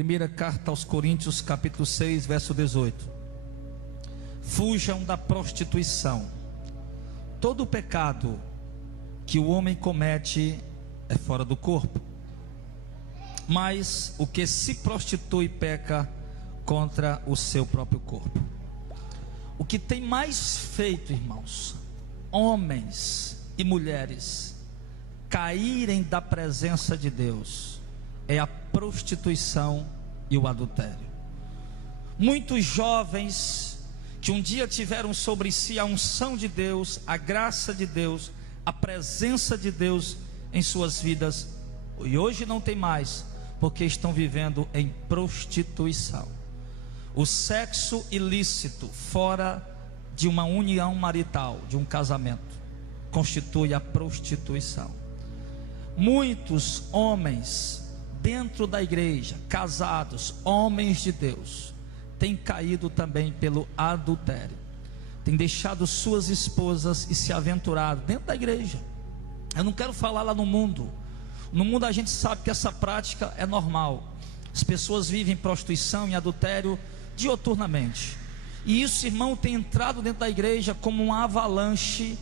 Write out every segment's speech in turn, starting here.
Primeira carta aos Coríntios, capítulo 6, verso 18. Fujam da prostituição. Todo pecado que o homem comete é fora do corpo, mas o que se prostitui peca contra o seu próprio corpo. O que tem mais feito, irmãos, homens e mulheres caírem da presença de Deus é a prostituição e o adultério. Muitos jovens que um dia tiveram sobre si a unção de Deus, a graça de Deus, a presença de Deus em suas vidas, e hoje não tem mais, porque estão vivendo em prostituição. O sexo ilícito fora de uma união marital, de um casamento, constitui a prostituição. Muitos homens dentro da igreja, casados, homens de Deus, têm caído também pelo adultério, têm deixado suas esposas e se aventurado dentro da igreja. Eu não quero falar lá no mundo. No mundo a gente sabe que essa prática é normal. As pessoas vivem prostituição e adultério dioturnamente, e isso, irmão, tem entrado dentro da igreja como uma avalanche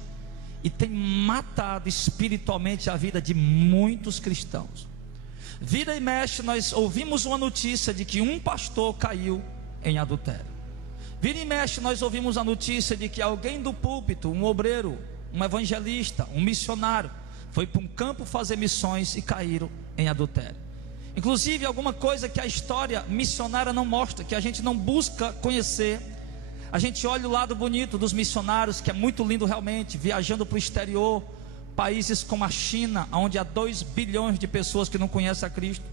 e tem matado espiritualmente a vida de muitos cristãos. Vira e mexe, nós ouvimos uma notícia de que um pastor caiu em adultério. Vira e mexe, nós ouvimos a notícia de que alguém do púlpito, um obreiro, um evangelista, um missionário, foi para um campo fazer missões e caíram em adultério. Inclusive alguma coisa que a história missionária não mostra, que a gente não busca conhecer. A gente olha o lado bonito dos missionários, que é muito lindo realmente, viajando para o exterior, países como a China, onde há 2 bilhões de pessoas que não conhecem a Cristo,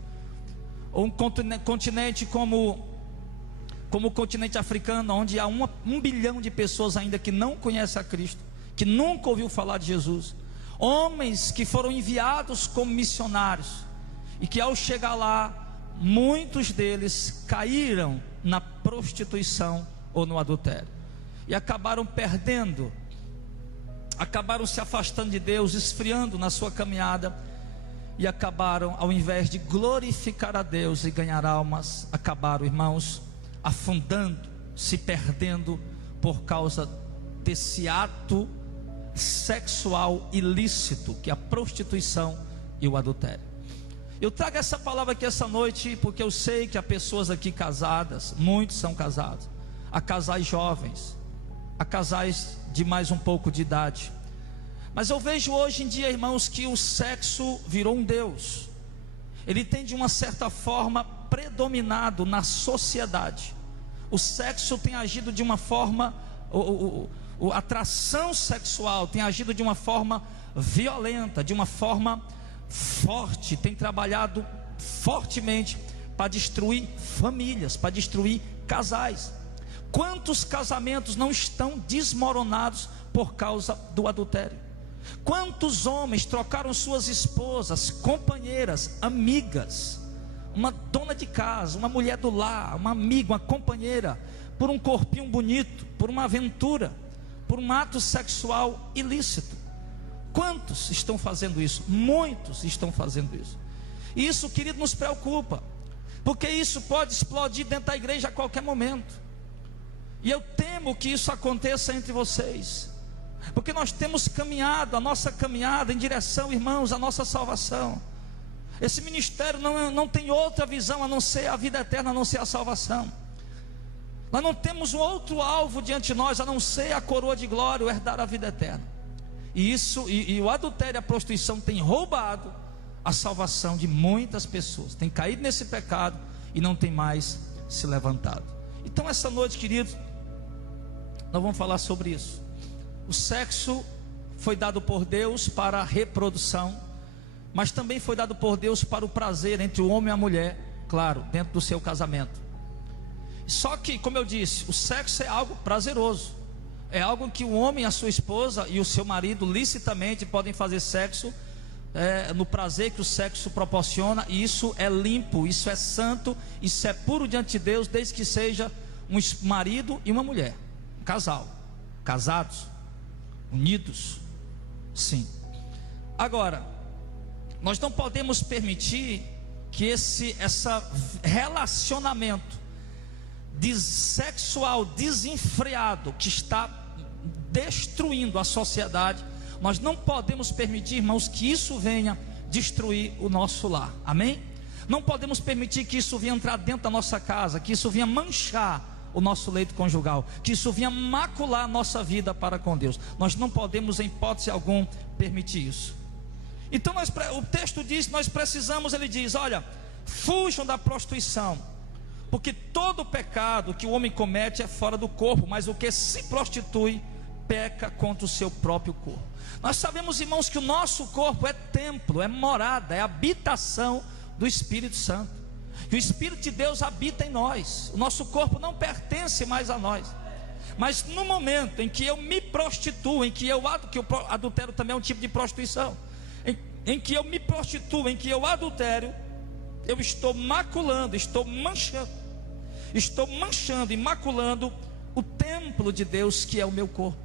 ou um continente como o continente africano, onde há 1 bilhão de pessoas ainda que não conhecem a Cristo, que nunca ouviu falar de Jesus. Homens que foram enviados como missionários, e que ao chegar lá, muitos deles caíram na prostituição ou no adultério, e acabaram perdendo, acabaram se afastando de Deus, esfriando na sua caminhada, e acabaram, ao invés de glorificar a Deus e ganhar almas, acabaram, irmãos, afundando, se perdendo por causa desse ato sexual ilícito, que é a prostituição e o adultério. Eu trago essa palavra aqui essa noite porque eu sei que há pessoas aqui casadas, muitos são casados, há casais jovens, há casais de mais um pouco de idade, mas eu vejo hoje em dia, irmãos, que o sexo virou um Deus. Ele tem de uma certa forma predominado na sociedade. O sexo tem agido de uma forma, a atração sexual tem agido de uma forma violenta, de uma forma forte, tem trabalhado fortemente para destruir famílias, para destruir casais. Quantos casamentos não estão desmoronados por causa do adultério? Quantos homens trocaram suas esposas, companheiras, amigas, uma dona de casa, uma mulher do lar, uma amiga, uma companheira, por um corpinho bonito, por uma aventura, por um ato sexual ilícito? Quantos estão fazendo isso? Muitos estão fazendo isso. E isso, querido, nos preocupa, porque isso pode explodir dentro da igreja a qualquer momento. E eu temo que isso aconteça entre vocês, porque nós temos caminhado, a nossa caminhada em direção, irmãos, à nossa salvação. Esse ministério não tem outra visão a não ser a vida eterna, a não ser a salvação. Nós não temos um outro alvo diante de nós a não ser a coroa de glória, o herdar a vida eterna. E o adultério e a prostituição tem roubado a salvação de muitas pessoas, tem caído nesse pecado e não tem mais se levantado. Então essa noite, queridos, nós vamos falar sobre isso. O sexo foi dado por Deus para a reprodução, mas também foi dado por Deus para o prazer entre o homem e a mulher, claro, dentro do seu casamento. Só que, como eu disse, o sexo é algo prazeroso, é algo que o homem, a sua esposa e o seu marido licitamente podem fazer sexo, no prazer que o sexo proporciona, e isso é limpo, isso é santo, isso é puro diante de Deus, desde que seja um marido e uma mulher, um casal, casados, unidos, sim. Agora, nós não podemos permitir que esse relacionamento sexual desenfreado que está destruindo a sociedade, nós não podemos permitir, irmãos, que isso venha destruir o nosso lar. Amém? Não podemos permitir que isso venha entrar dentro da nossa casa, que isso venha manchar o nosso leito conjugal, que isso venha macular a nossa vida para com Deus. Nós não podemos, em hipótese alguma, permitir isso. Então o texto diz, nós precisamos, ele diz, olha, fujam da prostituição, porque todo pecado que o homem comete é fora do corpo, mas o que se prostitui, peca contra o seu próprio corpo. Nós sabemos, irmãos, que o nosso corpo é templo, é morada, é habitação do Espírito Santo, que o Espírito de Deus habita em nós. O nosso corpo não pertence mais a nós. Mas no momento em que eu me prostituo, que o adultério também é um tipo de prostituição, em que eu me prostituo, em que eu adultério, eu estou maculando, estou manchando e maculando o templo de Deus, que é o meu corpo.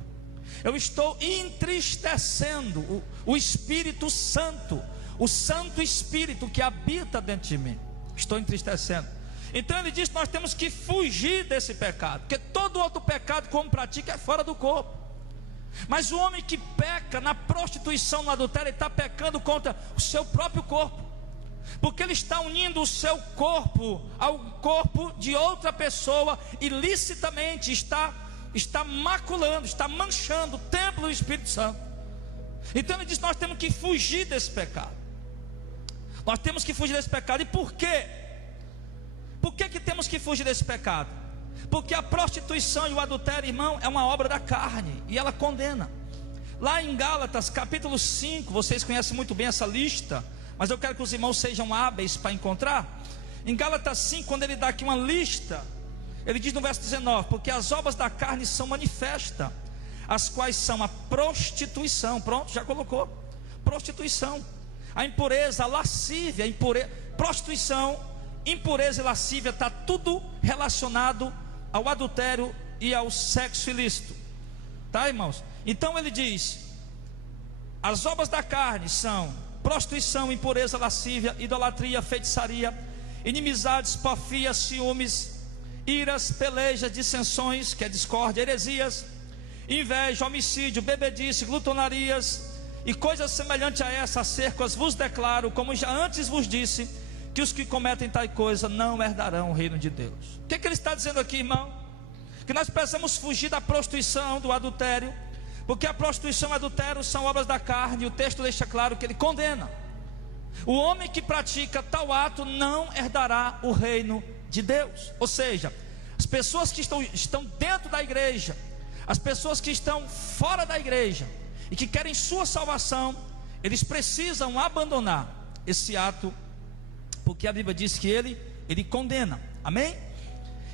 Eu estou entristecendo o Espírito Santo, o Santo Espírito que habita dentro de mim. Estou entristecendo. Então ele diz que nós temos que fugir desse pecado, porque todo outro pecado que o homem pratica é fora do corpo. Mas o homem que peca na prostituição, no adultério, ele está pecando contra o seu próprio corpo, porque ele está unindo o seu corpo ao corpo de outra pessoa, ilicitamente está maculando, está manchando o templo do Espírito Santo. Então ele diz que nós temos que fugir desse pecado. Nós temos que fugir desse pecado. E por quê? Por que temos que fugir desse pecado? Porque a prostituição e o adultério, irmão, é uma obra da carne, e ela condena. Lá em Gálatas capítulo 5, vocês conhecem muito bem essa lista, mas eu quero que os irmãos sejam hábeis para encontrar. Em Gálatas 5, quando ele dá aqui uma lista, ele diz no verso 19: porque as obras da carne são manifestas, as quais são a prostituição. Pronto, já colocou. Prostituição, a impureza, a lascívia, prostituição, impureza e lascívia, está tudo relacionado ao adultério e ao sexo ilícito. Tá, irmãos? Então ele diz: as obras da carne são prostituição, impureza, lascívia, idolatria, feitiçaria, inimizades, porfias, ciúmes, iras, pelejas, dissensões, que é discórdia, heresias, inveja, homicídio, bebedice, glutonarias e coisas semelhantes a essa, acerca vos declaro, como já antes vos disse, que os que cometem tal coisa não herdarão o reino de Deus. O que ele está dizendo aqui, irmão? Que nós precisamos fugir da prostituição, do adultério, porque a prostituição e o adultério são obras da carne, e o texto deixa claro que ele condena. O homem que pratica tal ato não herdará o reino de Deus. Ou seja, as pessoas que estão dentro da igreja, as pessoas que estão fora da igreja e que querem sua salvação, eles precisam abandonar esse ato, porque a Bíblia diz que ele condena. Amém?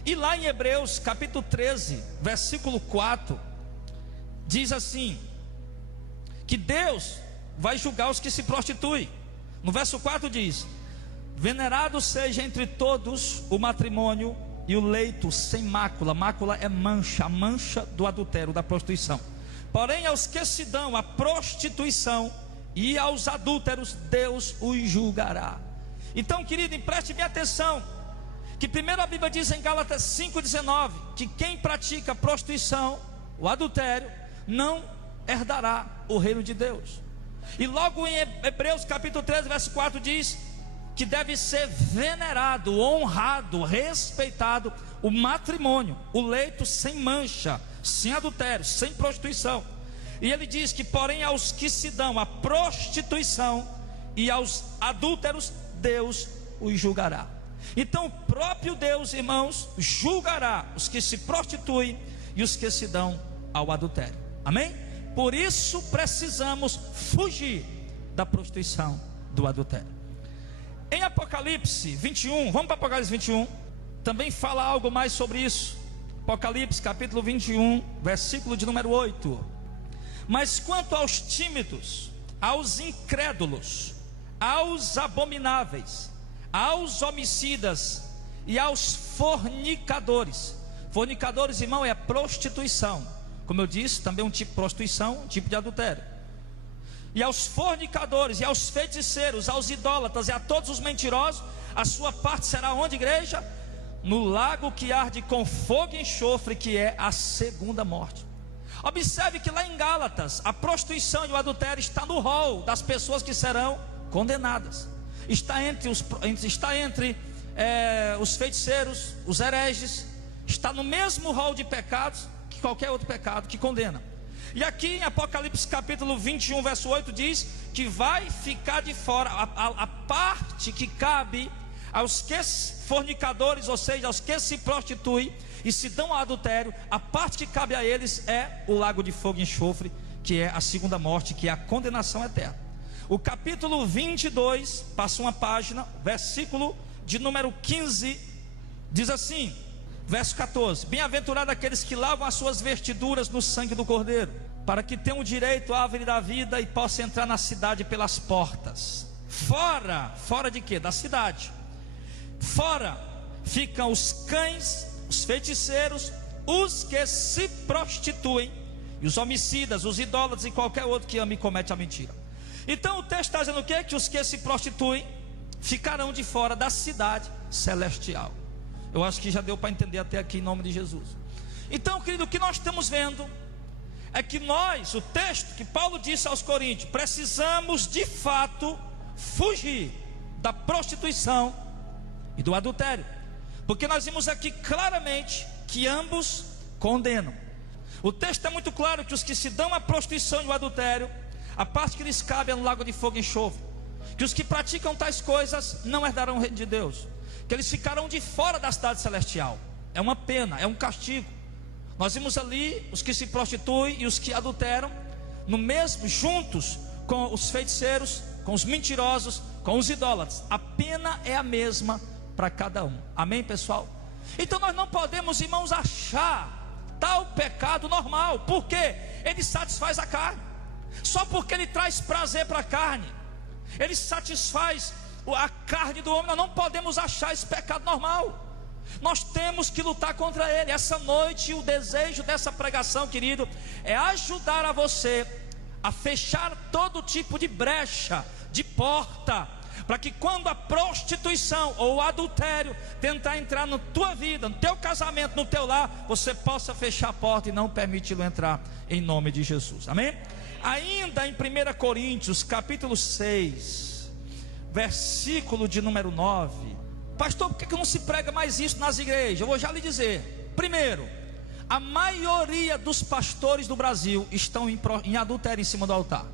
E lá em Hebreus capítulo 13, versículo 4, diz assim, que Deus vai julgar os que se prostituem. No verso 4 diz: venerado seja entre todos o matrimônio e o leito sem mácula. Mácula é mancha, a mancha do adultério, da prostituição. Porém aos que se dão a prostituição e aos adúlteros, Deus os julgará. Então, querido, preste bem atenção, que primeiro a Bíblia diz em Gálatas 5,19, que quem pratica prostituição, o adultério, não herdará o reino de Deus. E logo em Hebreus capítulo 13, verso 4 diz que deve ser venerado, honrado, respeitado o matrimônio, o leito sem mancha, sem adultério, sem prostituição. E ele diz que porém aos que se dão a prostituição e aos adúlteros, Deus os julgará. Então o próprio Deus, irmãos, julgará os que se prostituem e os que se dão ao adultério. Amém? Por isso precisamos fugir da prostituição, do adultério. Em Apocalipse 21, vamos para Apocalipse 21, também fala algo mais sobre isso. Apocalipse capítulo 21, versículo de número 8. Mas quanto aos tímidos, aos incrédulos, aos abomináveis, aos homicidas e aos fornicadores. Fornicadores, irmão, é prostituição. Como eu disse, também um tipo de prostituição, um tipo de adultério. e aos fornicadores, e aos feiticeiros, aos idólatras e a todos os mentirosos, a sua parte será onde, igreja? No lago que arde com fogo e enxofre, que é a segunda morte. Observe que lá em Gálatas, a prostituição e o adultério está no rol das pessoas que serão condenadas. Está entre os feiticeiros, os hereges, está no mesmo rol de pecados que qualquer outro pecado que condena. E aqui em Apocalipse capítulo 21, verso 8 diz que vai ficar de fora a parte que cabe aos que fornicadores, ou seja, aos que se prostituem e se dão ao adultério. A parte que cabe a eles é o lago de fogo e enxofre, que é a segunda morte, que é a condenação eterna. O capítulo 22, passa uma página, versículo de número 15, diz assim, verso 14: bem-aventurado aqueles que lavam as suas vestiduras no sangue do Cordeiro, para que tenham direito à árvore da vida e possam entrar na cidade pelas portas. Fora de quê? Da cidade. Fora ficam os cães, os feiticeiros, os que se prostituem, e os homicidas, os idólatras e qualquer outro que ama e comete a mentira. Então o texto está dizendo o quê? Que os que se prostituem ficarão de fora da cidade celestial. Eu acho que já deu para entender até aqui, em nome de Jesus. Então, querido, o que nós estamos vendo é que nós, o texto que Paulo disse aos Coríntios, precisamos de fato fugir da prostituição e do adultério, porque nós vimos aqui claramente que ambos condenam. O texto é muito claro que os que se dão à prostituição e o adultério, a parte que lhes cabe é no lago de fogo e enxofre, que os que praticam tais coisas não herdarão o reino de Deus, que eles ficarão de fora da cidade celestial. É uma pena, é um castigo. Nós vimos ali os que se prostituem e os que adulteram no mesmo, juntos com os feiticeiros, com os mentirosos, com os idólatras. A pena é a mesma para cada um. Amém, pessoal? Então nós não podemos, irmãos, achar tal pecado normal, porque ele satisfaz a carne. Só porque ele traz prazer para a carne, ele satisfaz a carne do homem. Nós não podemos achar esse pecado normal. Nós temos que lutar contra ele. Essa noite o desejo dessa pregação, querido, é ajudar a você a fechar todo tipo de brecha, de porta, para que quando a prostituição ou o adultério tentar entrar na tua vida, no teu casamento, no teu lar, você possa fechar a porta e não permiti-lo entrar, em nome de Jesus. Amém? Ainda em 1 Coríntios capítulo 6, versículo de número 9. Pastor, por que não se prega mais isso nas igrejas? Eu vou já lhe dizer. Primeiro, a maioria dos pastores do Brasil estão em adultério em cima do altar,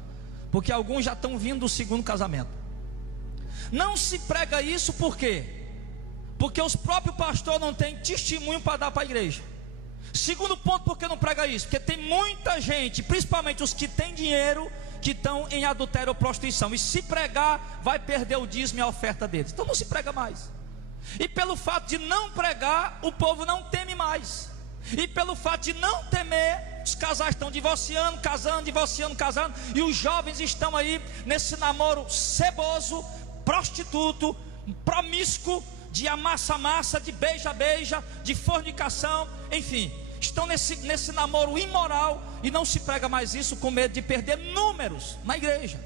porque alguns já estão vindo do segundo casamento. Não se prega isso por quê? Porque os próprios pastores não têm testemunho para dar para a igreja. Segundo ponto, por que não prega isso? Porque tem muita gente, principalmente os que têm dinheiro, que estão em adultério ou prostituição, e se pregar, vai perder o dízimo e a oferta deles. Então não se prega mais. E pelo fato de não pregar, o povo não teme mais. E pelo fato de não temer, os casais estão divorciando, casando, divorciando, casando, e os jovens estão aí nesse namoro ceboso, prostituto, promíscuo, de amassa-massa, de beija-beija, de fornicação, enfim, estão nesse namoro imoral, e não se prega mais isso, com medo de perder números na igreja.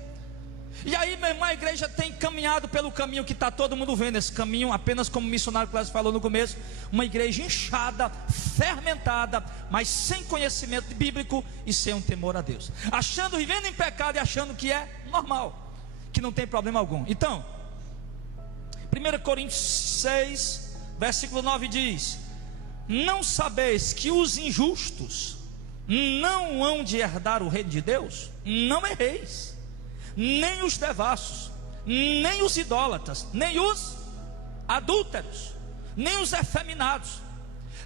E aí, meu irmão, a igreja tem caminhado pelo caminho que está todo mundo vendo, esse caminho apenas como o missionário Cláudio falou no começo, uma igreja inchada, fermentada, mas sem conhecimento bíblico e sem um temor a Deus, vivendo em pecado e achando que é normal, que não tem problema algum. Então, 1 Coríntios 6, versículo 9 diz: não sabeis que os injustos não hão de herdar o reino de Deus? Não erreis, nem os devassos, nem os idólatras, nem os adúlteros, nem os efeminados,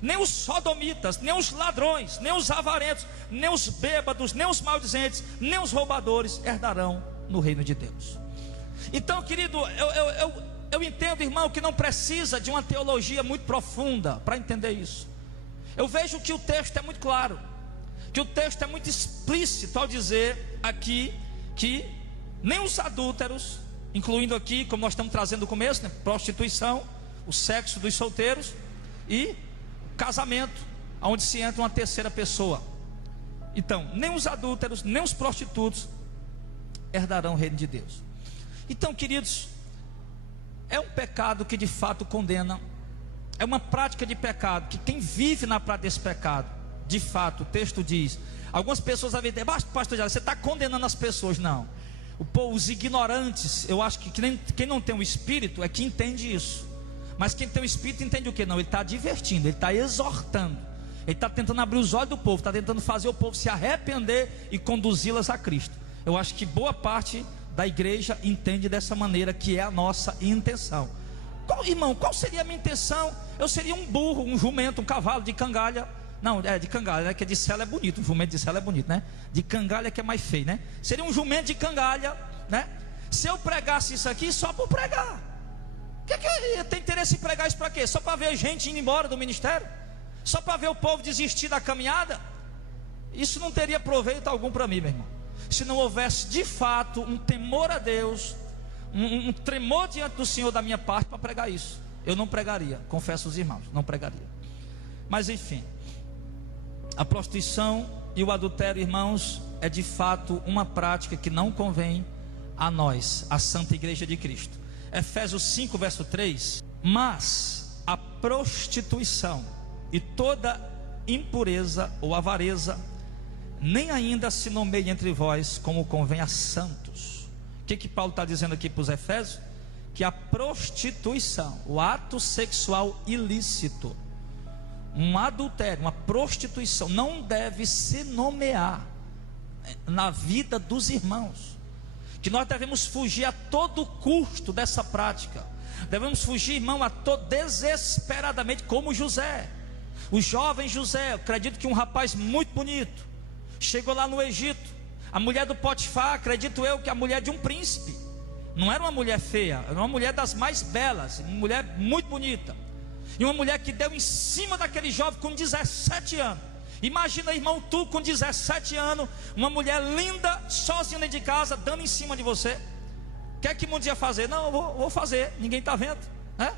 nem os sodomitas, nem os ladrões, nem os avarentos, nem os bêbados, nem os maldizentes, nem os roubadores herdarão no reino de Deus. Então, querido, eu entendo, irmão, que não precisa de uma teologia muito profunda para entender isso. Eu vejo que o texto é muito claro, que o texto é muito explícito ao dizer aqui que nem os adúlteros, incluindo aqui, como nós estamos trazendo no começo, né, prostituição, o sexo dos solteiros e o casamento, onde se entra uma terceira pessoa. Então, nem os adúlteros, nem os prostitutos, herdarão o reino de Deus. Então, queridos, é um pecado que de fato condena, é uma prática de pecado, que quem vive na prática desse pecado, de fato, o texto diz, algumas pessoas às vezes dizem, pastor, você está condenando as pessoas. Não, os ignorantes, eu acho que quem não tem o Espírito é que entende isso, mas quem tem o Espírito entende o que? Não, ele está divertindo, ele está exortando, ele está tentando abrir os olhos do povo, está tentando fazer o povo se arrepender e conduzi-las a Cristo. Eu acho que boa parte da igreja entende dessa maneira, que é a nossa intenção. Irmão, qual seria a minha intenção? Eu seria um burro, um jumento, um cavalo de cangalha. Não, de cangalha, né? Que de sela é bonito, um jumento de sela é bonito, né? De cangalha que é mais feio, né? Seria um jumento de cangalha, né? Se eu pregasse isso aqui só por pregar, que eu tenho interesse em pregar isso para quê? Só para ver gente indo embora do ministério? Só para ver o povo desistir da caminhada? Isso não teria proveito algum para mim, meu irmão. Se não houvesse de fato um temor a Deus, um tremor diante do Senhor da minha parte para pregar isso, eu não pregaria, confesso aos irmãos, não pregaria. Mas enfim, a prostituição e o adultério, irmãos, é de fato uma prática que não convém a nós, a Santa Igreja de Cristo. Efésios 5 verso 3: mas a prostituição e toda impureza ou avareza nem ainda se nomeie entre vós como convém a santos. O que Paulo está dizendo aqui para os Efésios? Que a prostituição, o ato sexual ilícito, um adultério, uma prostituição, não deve se nomear na vida dos irmãos. Que nós devemos fugir a todo custo dessa prática. Devemos fugir, irmão, desesperadamente, como José. O jovem José, eu acredito que um rapaz muito bonito, chegou lá no Egito. A mulher do Potifar, acredito eu que a mulher de um príncipe, não era uma mulher feia, era uma mulher das mais belas, uma mulher muito bonita, e uma mulher que deu em cima daquele jovem com 17 anos. Imagina, irmão, tu com 17 anos, uma mulher linda, sozinha dentro de casa, dando em cima de você. O que é que o mundo ia fazer? Não, eu vou fazer, ninguém está vendo, né?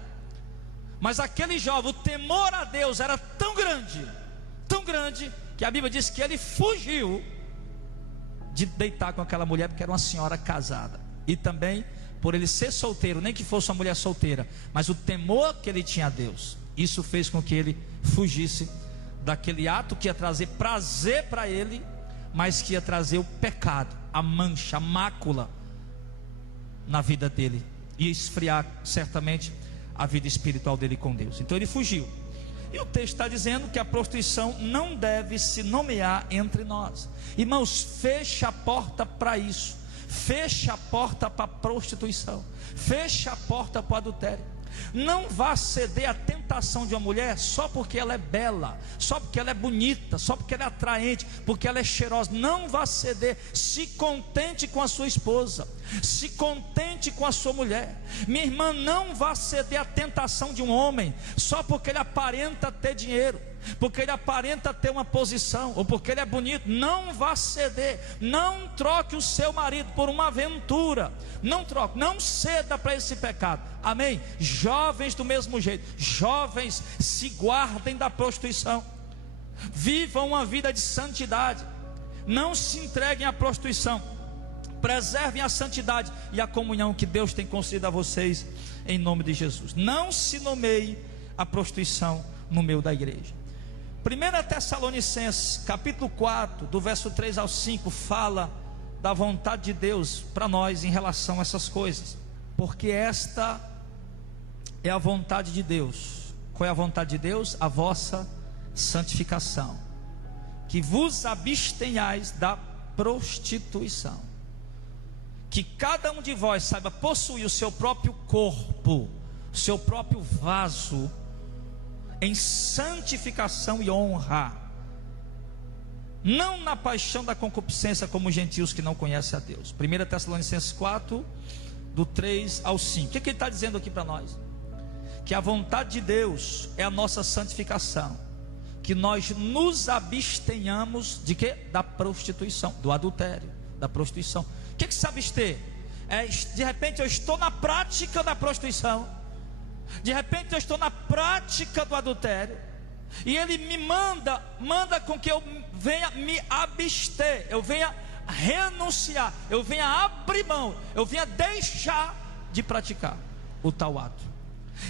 Mas aquele jovem, o temor a Deus era tão grande, que a Bíblia diz que ele fugiu de deitar com aquela mulher, porque era uma senhora casada. E também por ele ser solteiro, nem que fosse uma mulher solteira, mas o temor que ele tinha a Deus, isso fez com que ele fugisse daquele ato que ia trazer prazer para ele, mas que ia trazer o pecado, a mancha, a mácula na vida dele, ia esfriar certamente a vida espiritual dele com Deus. Então ele fugiu. E o texto está dizendo que a prostituição não deve se nomear entre nós. Irmãos, fecha a porta para isso. Fecha a porta para a prostituição. Fecha a porta para o adultério. Não vá ceder à tentação de uma mulher só porque ela é bela, só porque ela é bonita, só porque ela é atraente, porque ela é cheirosa. Não vá ceder. Se contente com a sua esposa, se contente com a sua mulher. Minha irmã, não vá ceder à tentação de um homem só porque ele aparenta ter dinheiro, porque ele aparenta ter uma posição, ou porque ele é bonito. Não vá ceder. Não troque o seu marido por uma aventura. Não troque, não ceda para esse pecado. Amém? Jovens do mesmo jeito. Jovens, se guardem da prostituição. Vivam uma vida de santidade. Não se entreguem à prostituição. Preservem a santidade e a comunhão que Deus tem concedido a vocês, em nome de Jesus. Não se nomeie a prostituição no meio da igreja. 1 Tessalonicenses capítulo 4, do verso 3 ao 5, fala da vontade de Deus para nós em relação a essas coisas. Porque esta é a vontade de Deus. Qual é a vontade de Deus? A vossa santificação, que vos abstenhais da prostituição, que cada um de vós saiba possuir o seu próprio corpo, o seu próprio vaso, em santificação e honra, não na paixão da concupiscência como gentios que não conhecem a Deus. 1 Tessalonicenses 4, do 3 ao 5. O que ele está dizendo aqui para nós? Que a vontade de Deus é a nossa santificação, que nós nos abstenhamos de quê? Da prostituição, do adultério, da prostituição. O que se abster? De repente eu estou na prática da prostituição, de repente eu estou na prática do adultério, e ele me manda com que eu venha me abster, eu venha renunciar, eu venha abrir mão, eu venha deixar de praticar o tal ato.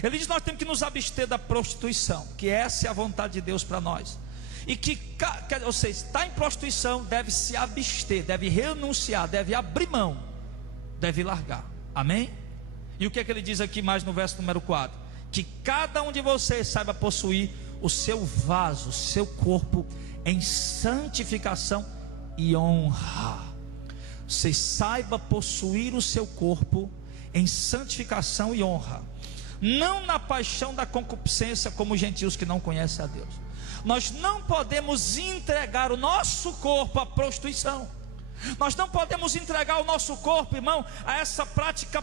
Ele diz: nós temos que nos abster da prostituição, que essa é a vontade de Deus para nós. E que, ou seja, está em prostituição, deve se abster, deve renunciar, deve abrir mão, deve largar. Amém? E o que é que ele diz aqui mais no verso número 4? Que cada um de vocês saiba possuir o seu vaso, o seu corpo em santificação e honra. Você saiba possuir o seu corpo em santificação e honra, não na paixão da concupiscência como os gentios que não conhecem a Deus. Nós não podemos entregar o nosso corpo à prostituição. Nós não podemos entregar o nosso corpo, irmão, a essa prática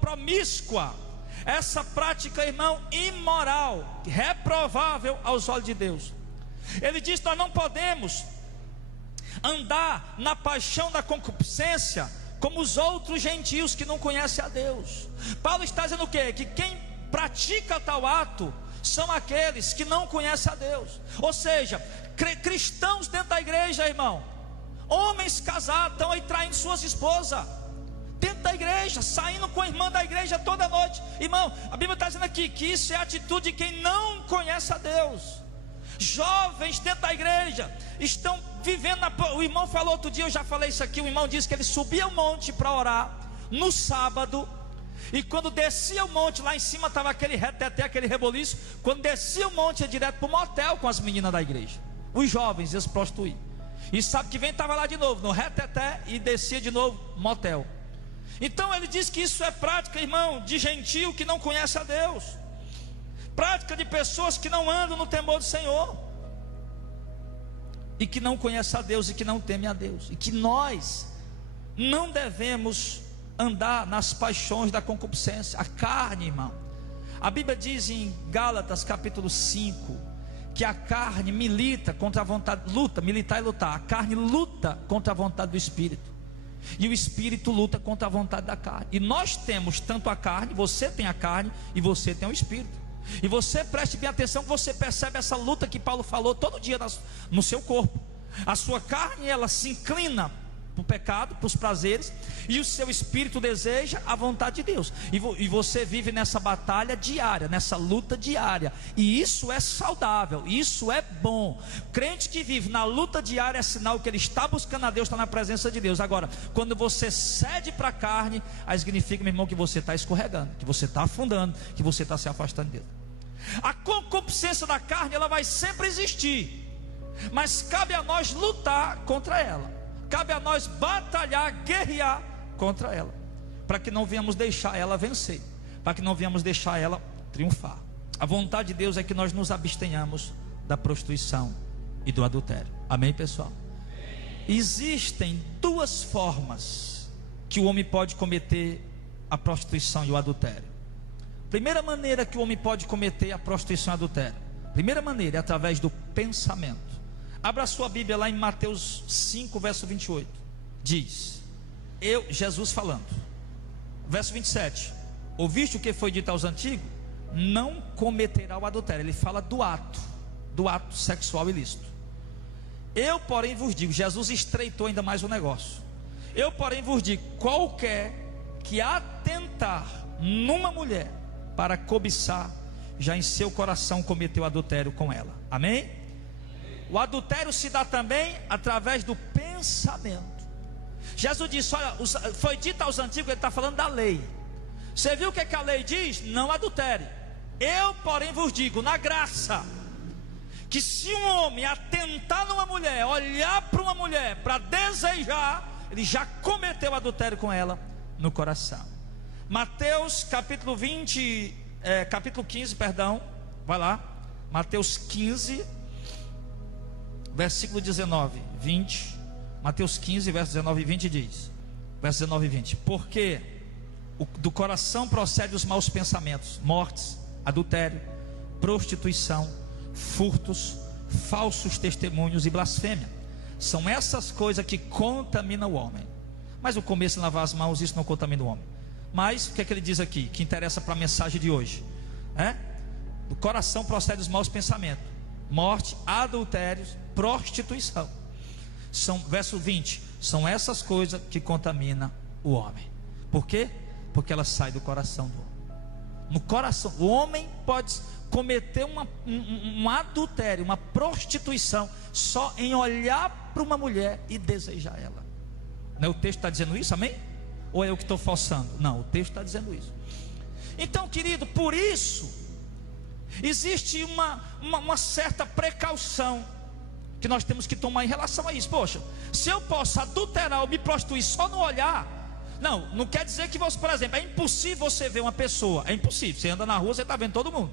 promíscua, essa prática, irmão, imoral, reprovável aos olhos de Deus. Ele diz: nós não podemos andar na paixão da concupiscência como os outros gentios que não conhecem a Deus. Paulo está dizendo o quê? Que quem pratica tal ato são aqueles que não conhecem a Deus. Ou seja, cristãos dentro da igreja, irmão, homens casados estão aí traindo suas esposas dentro da igreja, saindo com a irmã da igreja toda noite. Irmão, a Bíblia está dizendo aqui que isso é a atitude de quem não conhece a Deus. Jovens dentro da igreja estão vivendo o irmão falou outro dia, eu já falei isso aqui. O irmão disse que ele subia o monte para orar no sábado, e quando descia o monte, lá em cima estava aquele reteté, aquele reboliço. Quando descia o monte, ia direto para o motel com as meninas da igreja. Os jovens iam se prostituir. E sabe que vem, estava lá de novo, no reteté, e descia de novo, motel. Então ele diz que isso é prática, irmão, de gentio que não conhece a Deus, prática de pessoas que não andam no temor do Senhor, e que não conhecem a Deus, e que não temem a Deus. E que nós não devemos andar nas paixões da concupiscência, a carne, irmão. A Bíblia diz em Gálatas capítulo 5, que a carne milita contra a vontade, militar e lutar. A carne luta contra a vontade do Espírito, e o Espírito luta contra a vontade da carne. E nós temos tanto a carne, você tem a carne e você tem o Espírito. E você preste bem atenção, que você percebe essa luta que Paulo falou todo dia no seu corpo. A sua carne, ela se inclina para o pecado, para os prazeres, e o seu espírito deseja a vontade de Deus. E você vive nessa batalha diária, nessa luta diária. E isso é saudável, isso é bom. Crente que vive na luta diária é sinal que ele está buscando a Deus, está na presença de Deus. Agora, quando você cede para a carne, aí significa, meu irmão, que você está escorregando, que você está afundando, que você está se afastando de Deus. A concupiscência da carne, ela vai sempre existir, mas cabe a nós lutar contra ela. Cabe a nós batalhar, guerrear contra ela, para que não venhamos deixar ela vencer, para que não venhamos deixar ela triunfar. A vontade de Deus é que nós nos abstenhamos da prostituição e do adultério. Amém, pessoal? Existem duas formas que o homem pode cometer a prostituição e o adultério. Primeira maneira que o homem pode cometer a prostituição e o adultério, primeira maneira é através do pensamento. Abra a sua Bíblia lá em Mateus 5, verso 28. Diz, Jesus falando, verso 27: ouviste o que foi dito aos antigos? Não cometerá o adultério. Ele fala do ato sexual ilícito. Eu, porém, vos digo, Jesus estreitou ainda mais o negócio. Eu, porém, vos digo, qualquer que atentar numa mulher para cobiçar, já em seu coração cometeu adultério com ela. Amém? O adultério se dá também através do pensamento. Jesus disse, olha, foi dito aos antigos, ele está falando da lei. Você viu o que a lei diz? Não adultere. Eu, porém, vos digo, na graça, que se um homem atentar numa mulher, olhar para uma mulher, para desejar, ele já cometeu adultério com ela no coração. Mateus capítulo 15, vai lá, Mateus 15, versículo 19, 20, Mateus 15, verso 19 e 20 diz, verso 19 e 20, porque do coração procedem os maus pensamentos, mortes, adultério, prostituição, furtos, falsos testemunhos e blasfêmia. São essas coisas que contaminam o homem. Mas o começo em lavar as mãos, isso não contamina o homem. Mas o que é que ele diz aqui, que interessa para a mensagem de hoje? Do coração procedem os maus pensamentos, morte, adultérios, prostituição. Verso 20: são essas coisas que contaminam o homem. Por quê? Porque elas saem do coração do homem. No coração, o homem pode cometer um adultério, uma prostituição, só em olhar para uma mulher e desejar ela. Não é o texto que está dizendo isso, amém? Ou é eu que estou forçando? Não, o texto está dizendo isso. Então, querido, por isso existe uma certa precaução que nós temos que tomar em relação a isso. Poxa, se eu posso adulterar ou me prostituir só no olhar, não quer dizer que você, por exemplo, é impossível você ver uma pessoa, é impossível, você anda na rua, você está vendo todo mundo,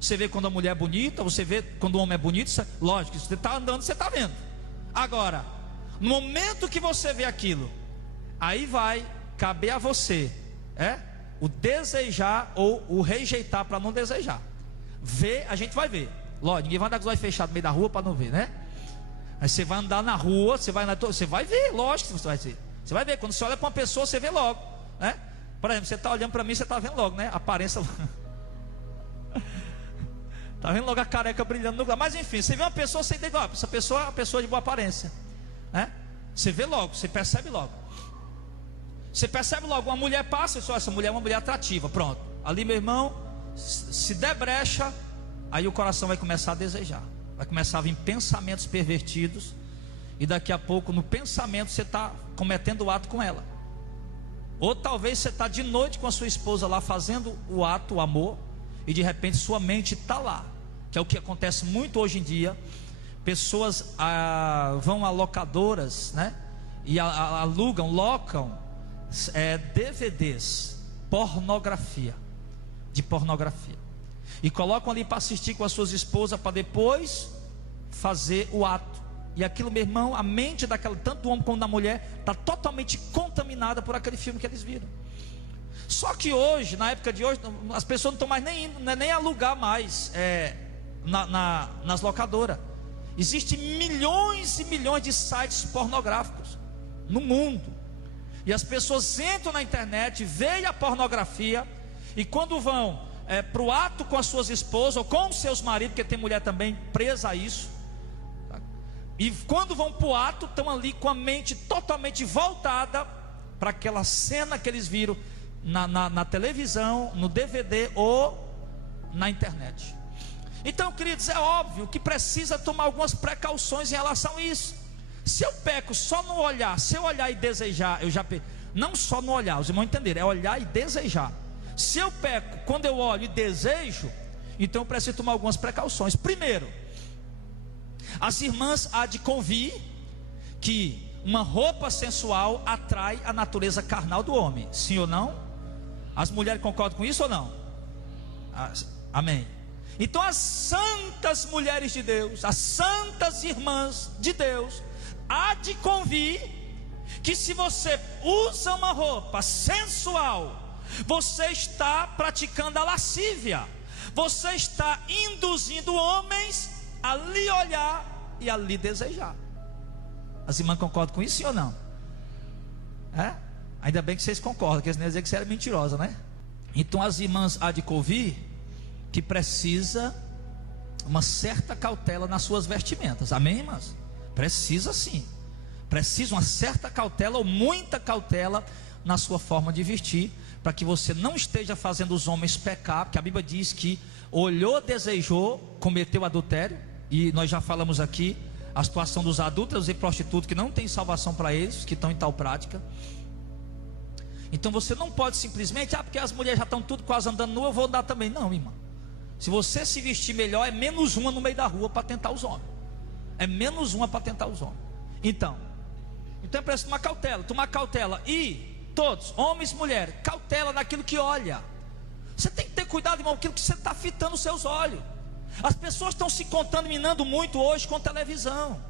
você vê quando a mulher é bonita, você vê quando o homem é bonito, lógico, você está andando, você está vendo. Agora, no momento que você vê aquilo, aí vai caber a você, o desejar ou o rejeitar para não desejar. Ver, a gente vai ver, lógico, ninguém vai andar com os olhos fechados no meio da rua para não ver, né? Aí você vai andar na rua, você vai ver, lógico que você vai ver. Você vai ver, quando você olha para uma pessoa, você vê logo, né? Por exemplo, você está olhando para mim, você está vendo logo, né? A aparência. Está vendo logo a careca brilhando no lugar. Mas enfim, você vê uma pessoa, você entende, ó, essa pessoa é uma pessoa de boa aparência, né? Você vê logo, você percebe logo. Você percebe logo, uma mulher passa, só essa mulher é uma mulher atrativa, pronto. Ali, meu irmão, se der brecha, aí o coração vai começar a desejar. Vai começar a vir pensamentos pervertidos. E daqui a pouco no pensamento você está cometendo o ato com ela. Ou talvez você está de noite com a sua esposa lá fazendo o ato, o amor, e de repente sua mente está lá. Que é o que acontece muito hoje em dia. Pessoas vão a locadoras, né? E locam DVDs, de pornografia. E colocam ali para assistir com as suas esposas, para depois fazer o ato. E aquilo, meu irmão, a mente daquela, tanto do homem como da mulher, está totalmente contaminada por aquele filme que eles viram. Só que hoje, na época de hoje, as pessoas não estão mais nem indo, nem alugar mais nas locadoras. Existem milhões e milhões de sites pornográficos no mundo. E as pessoas entram na internet, veem a pornografia, e quando vão para o ato com as suas esposas, ou com os seus maridos, porque tem mulher também presa a isso. E quando vão para o ato, estão ali com a mente totalmente voltada para aquela cena que eles viram na televisão, no DVD ou na internet. Então, queridos, é óbvio que precisa tomar algumas precauções em relação a isso. Se eu peco só no olhar, se eu olhar e desejar, não só no olhar, os irmãos entenderam, é olhar e desejar. Se eu peco quando eu olho e desejo, então eu preciso tomar algumas precauções. Primeiro, as irmãs há de convir que uma roupa sensual atrai a natureza carnal do homem, sim ou não? As mulheres concordam com isso ou não? Amém. Então as santas mulheres de Deus, as santas irmãs de Deus, há de convir que se você usa uma roupa sensual, você está praticando a lascívia, você está induzindo homens a lhe olhar e a lhe desejar. As irmãs concordam com isso, sim ou não? Ainda bem que vocês concordam, porque senão ia dizer que você era mentirosa, né? Então as irmãs há de convir que precisa uma certa cautela nas suas vestimentas, amém, irmãs? Precisa sim, precisa uma certa cautela ou muita cautela na sua forma de vestir, para que você não esteja fazendo os homens pecar, porque a Bíblia diz que olhou, desejou, cometeu adultério. E nós já falamos aqui a situação dos adúlteros e prostitutos que não tem salvação para eles, que estão em tal prática. Então você não pode simplesmente, porque as mulheres já estão tudo quase andando nu, eu vou andar também. Não, irmão. Se você se vestir melhor, é menos uma no meio da rua para tentar os homens. É menos uma para tentar os homens. Então é preciso tomar cautela. E todos, homens e mulheres, cautela naquilo que olha. Você tem que ter cuidado, irmão, com aquilo que você está fitando os seus olhos. As pessoas estão se contaminando muito hoje com televisão.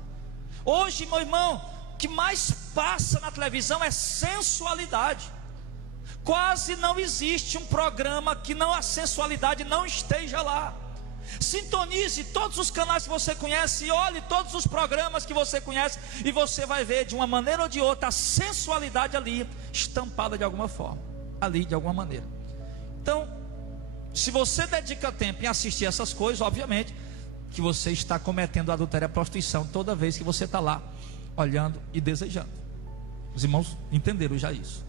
Hoje, meu irmão, o que mais passa na televisão é sensualidade. Quase não existe um programa que a sensualidade não esteja lá. Sintonize todos os canais que você conhece e olhe todos os programas que você conhece, e você vai ver de uma maneira ou de outra a sensualidade ali estampada de alguma forma, ali de alguma maneira. Então, se você dedica tempo em assistir essas coisas, obviamente que você está cometendo adultério e prostituição toda vez que você está lá olhando e desejando. Os irmãos entenderam já isso.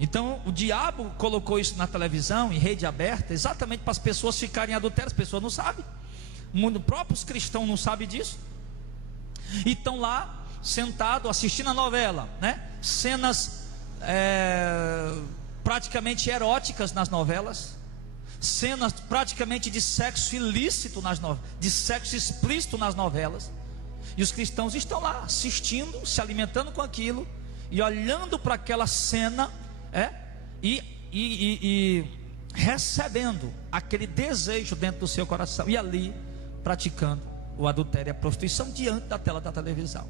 Então o diabo colocou isso na televisão, em rede aberta, exatamente para as pessoas ficarem adulteradas. As pessoas não sabem, próprios cristãos não sabem disso, e estão lá sentados assistindo a novela, né? Cenas praticamente eróticas nas novelas, cenas praticamente de sexo ilícito nas novelas, de sexo explícito nas novelas, e os cristãos estão lá assistindo, se alimentando com aquilo e olhando para aquela cena, e recebendo aquele desejo dentro do seu coração, e ali praticando o adultério e a prostituição diante da tela da televisão.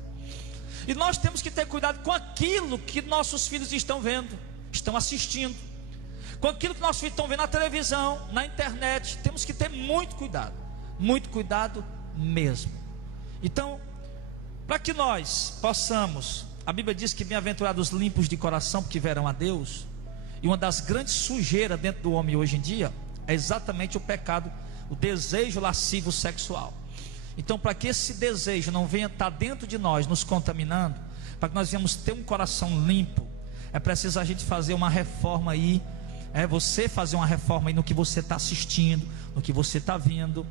E nós temos que ter cuidado com aquilo que nossos filhos estão vendo, estão assistindo, com aquilo que nossos filhos estão vendo na televisão, na internet. Temos que ter muito cuidado mesmo. Então, para que nós possamos, a Bíblia diz que bem-aventurados os limpos de coração, porque verão a Deus. E uma das grandes sujeiras dentro do homem hoje em dia é exatamente o pecado, o desejo lascivo sexual. Então, para que esse desejo não venha estar dentro de nós, nos contaminando, para que nós venhamos ter um coração limpo, é preciso a gente fazer uma reforma aí. Você fazer uma reforma aí no que você está assistindo, no que você está vendo,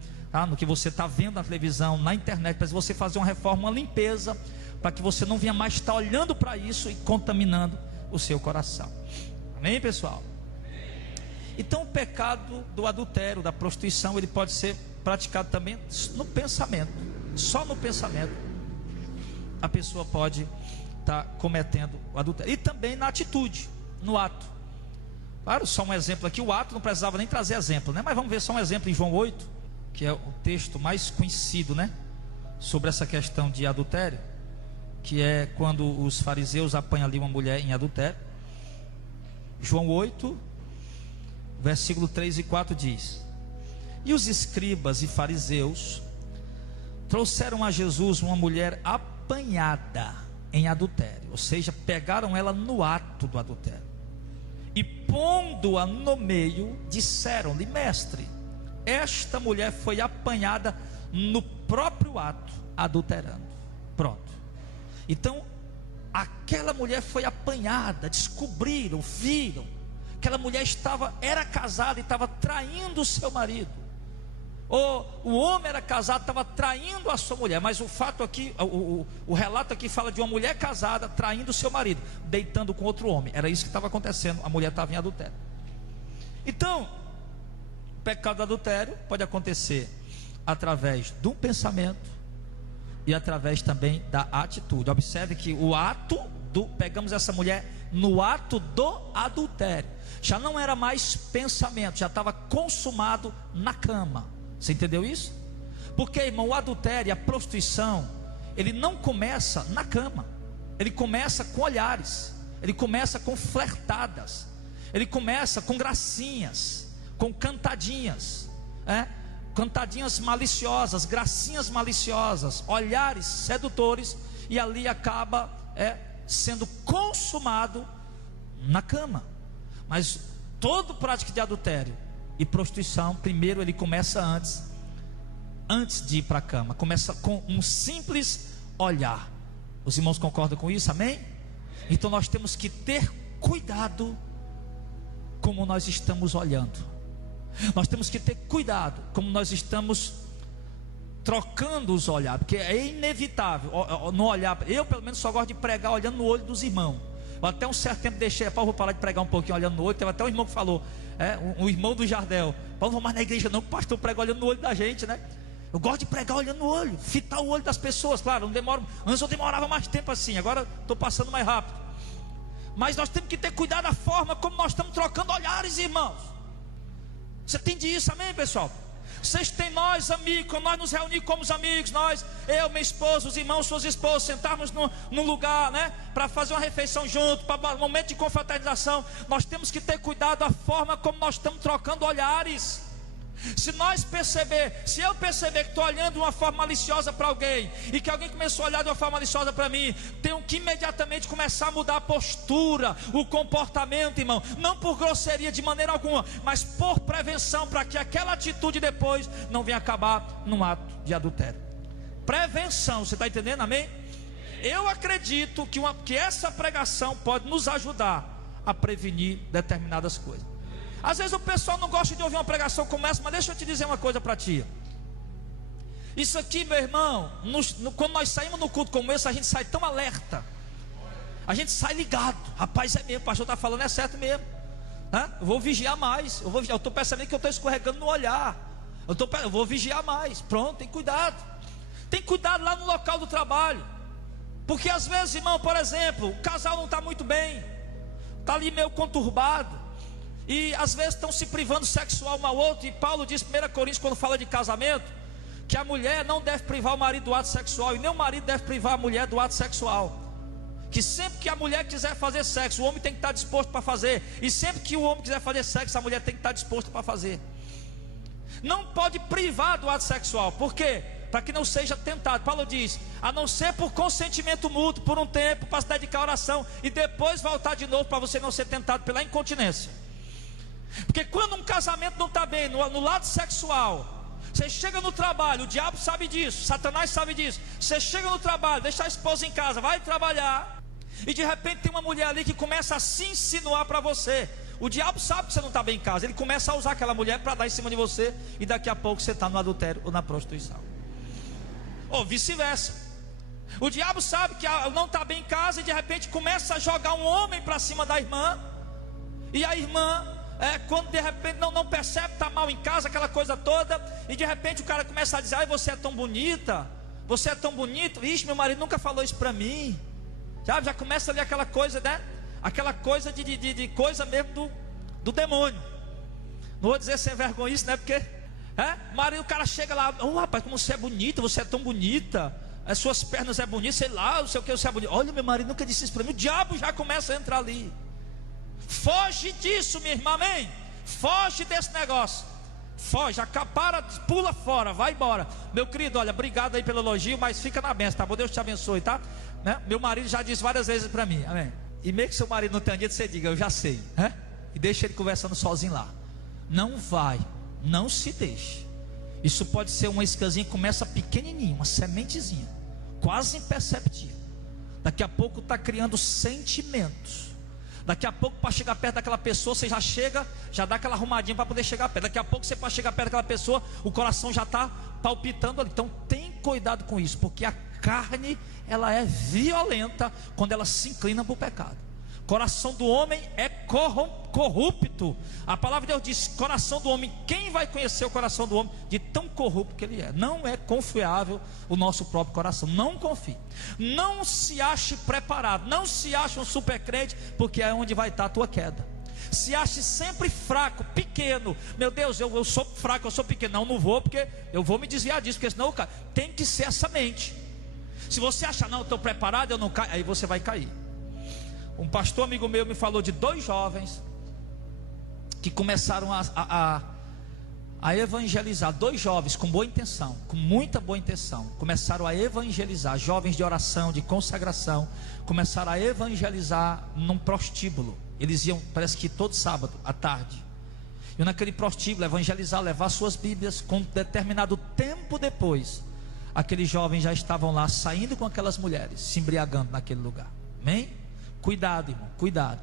no que você está vendo na televisão, na internet. Para você fazer uma reforma, uma limpeza, para que você não venha mais estar olhando para isso e contaminando o seu coração. Amém, pessoal? Então, o pecado do adultério, da prostituição, ele pode ser praticado também no pensamento. Só no pensamento a pessoa pode estar cometendo o adultério. E também na atitude, no ato. Claro, só um exemplo aqui. O ato não precisava nem trazer exemplo, né? Mas vamos ver só um exemplo em João 8, que é o texto mais conhecido, né, sobre essa questão de adultério, que é quando os fariseus apanham ali uma mulher em adultério. João 8, versículo 3 e 4 diz: e os escribas e fariseus trouxeram a Jesus uma mulher apanhada em adultério, ou seja, pegaram ela no ato do adultério, e pondo-a no meio, disseram-lhe: mestre, esta mulher foi apanhada no próprio ato, adulterando. Pronto. Então, aquela mulher foi apanhada, descobriram, viram, aquela mulher era casada e estava traindo o seu marido. Ou o homem era casado, estava traindo a sua mulher. Mas o fato aqui, o relato aqui fala de uma mulher casada traindo o seu marido, deitando com outro homem. Era isso que estava acontecendo, a mulher estava em adultério. Então, o pecado do adultério pode acontecer através do pensamento e através também da atitude. Observe que o ato pegamos essa mulher no ato do adultério. Já não era mais pensamento, já estava consumado na cama. Você entendeu isso? Porque, irmão, o adultério, a prostituição, ele não começa na cama. Ele começa com olhares, ele começa com flertadas, ele começa com gracinhas, com cantadinhas, cantadinhas maliciosas, gracinhas maliciosas, olhares sedutores, e ali acaba sendo consumado na cama. Mas todo prática de adultério e prostituição, primeiro ele começa antes de ir para a cama, começa com um simples olhar. Os irmãos concordam com isso? Amém? Então nós temos que ter cuidado como nós estamos olhando. Nós temos que ter cuidado como nós estamos trocando os olhares, porque é inevitável no olhar. Eu pelo menos só gosto de pregar olhando no olho dos irmãos. Eu até um certo tempo deixei, Paulo, vou parar de pregar um pouquinho olhando no olho. Teve até um irmão que falou, um irmão do Jardel: Paulo, não vou mais na igreja não, o pastor prega olhando no olho da gente, né? Eu gosto de pregar olhando no olho, fitar o olho das pessoas. Claro, não demoro. Antes eu demorava mais tempo assim, agora estou passando mais rápido. Mas nós temos que ter cuidado da forma como nós estamos trocando olhares, irmãos. Você entende isso, amém, pessoal? Vocês têm nós, amigos, quando nós nos reunimos como os amigos, eu, minha esposa, os irmãos, suas esposas, sentarmos num lugar, né, para fazer uma refeição junto, para um momento de confraternização, nós temos que ter cuidado da forma como nós estamos trocando olhares. Se eu perceber que estou olhando de uma forma maliciosa para alguém, e que alguém começou a olhar de uma forma maliciosa para mim, tenho que imediatamente começar a mudar a postura, o comportamento, irmão. Não por grosseria de maneira alguma, mas por prevenção, para que aquela atitude depois não venha acabar num ato de adultério. Prevenção, você está entendendo, amém? Eu acredito que essa pregação pode nos ajudar a prevenir determinadas coisas. Às vezes o pessoal não gosta de ouvir uma pregação como essa, mas deixa eu te dizer uma coisa para ti. Isso aqui, meu irmão, quando nós saímos no culto como esse, a gente sai tão alerta, a gente sai ligado. Rapaz, é mesmo, o pastor está falando, é certo mesmo. Eu vou vigiar mais. Eu estou percebendo que eu estou escorregando no olhar. Eu vou vigiar mais. Pronto, tem cuidado. Tem cuidado lá no local do trabalho. Porque às vezes, irmão, por exemplo, o casal não está muito bem, está ali meio conturbado, e às vezes estão se privando sexual um ao outro. E Paulo diz em 1 Coríntios, quando fala de casamento, que a mulher não deve privar o marido do ato sexual, e nem o marido deve privar a mulher do ato sexual. Que sempre que a mulher quiser fazer sexo, o homem tem que estar disposto para fazer. E sempre que o homem quiser fazer sexo, a mulher tem que estar disposta para fazer. Não pode privar do ato sexual. Por quê? Para que não seja tentado. Paulo diz, a não ser por consentimento mútuo, por um tempo, para se dedicar à oração, e depois voltar de novo, para você não ser tentado pela incontinência. Porque quando um casamento não está bem no lado sexual, você chega no trabalho, o diabo sabe disso, Satanás sabe disso. Você chega no trabalho, deixa a esposa em casa, vai trabalhar, e de repente tem uma mulher ali que começa a se insinuar para você. O diabo sabe que você não está bem em casa, ele começa a usar aquela mulher para dar em cima de você, e daqui a pouco você está no adultério ou na prostituição, ou vice-versa. O diabo sabe que não está bem em casa, e de repente começa a jogar um homem para cima da irmã, e a irmã, quando de repente não percebe, está mal em casa, aquela coisa toda, e de repente o cara começa a dizer, ai, você é tão bonita, você é tão bonito. Ixi, meu marido nunca falou isso para mim. Já começa ali aquela coisa, né? Aquela coisa de coisa mesmo do demônio. Não vou dizer sem vergonha isso, né? Porque marido, o cara chega lá, rapaz, como você é bonita, você é tão bonita, as suas pernas é bonita, sei lá, não sei o que, você é bonita. Olha, meu marido nunca disse isso para mim. O diabo já começa a entrar ali. Foge disso, minha irmã, amém? Foge desse negócio. Foge, para, pula fora, vai embora. Meu querido, olha, obrigado aí pelo elogio, mas fica na bênção, tá bom? Deus te abençoe, tá? Né? Meu marido já disse várias vezes para mim, amém? E meio que seu marido não tenha dito, você diga, eu já sei, e deixa ele conversando sozinho lá. Não vai, não se deixe. Isso pode ser uma iscazinha que começa pequenininha, uma sementezinha, quase imperceptível. Daqui a pouco está criando sentimentos. Daqui a pouco, para chegar perto daquela pessoa, você já chega, já dá aquela arrumadinha para poder chegar perto. Daqui a pouco, você para chegar perto daquela pessoa, o coração já está palpitando ali. Então tem cuidado com isso, porque a carne, ela é violenta quando ela se inclina para o pecado. Coração do homem é corrupto. A palavra de Deus diz, coração do homem, quem vai conhecer o coração do homem? De tão corrupto que ele é. Não é confiável o nosso próprio coração. Não confie. Não se ache preparado. Não se ache um super crente, porque é onde vai estar a tua queda. Se ache sempre fraco, pequeno. Meu Deus, eu sou fraco, eu sou pequeno. Não vou, porque eu vou me desviar disso, porque senão, cara, tem que ser essa mente. Se você achar, não, eu estou preparado, eu não caio, aí você vai cair. Um pastor amigo meu me falou de 2 jovens que começaram a evangelizar. 2 jovens com boa intenção, com muita boa intenção, começaram a evangelizar. Jovens de oração, de consagração, começaram a evangelizar num prostíbulo. Eles iam, parece que todo sábado à tarde, e naquele prostíbulo evangelizar, levar suas Bíblias. Com determinado tempo depois, aqueles jovens já estavam lá, saindo com aquelas mulheres, se embriagando naquele lugar. Amém? Cuidado, irmão, cuidado,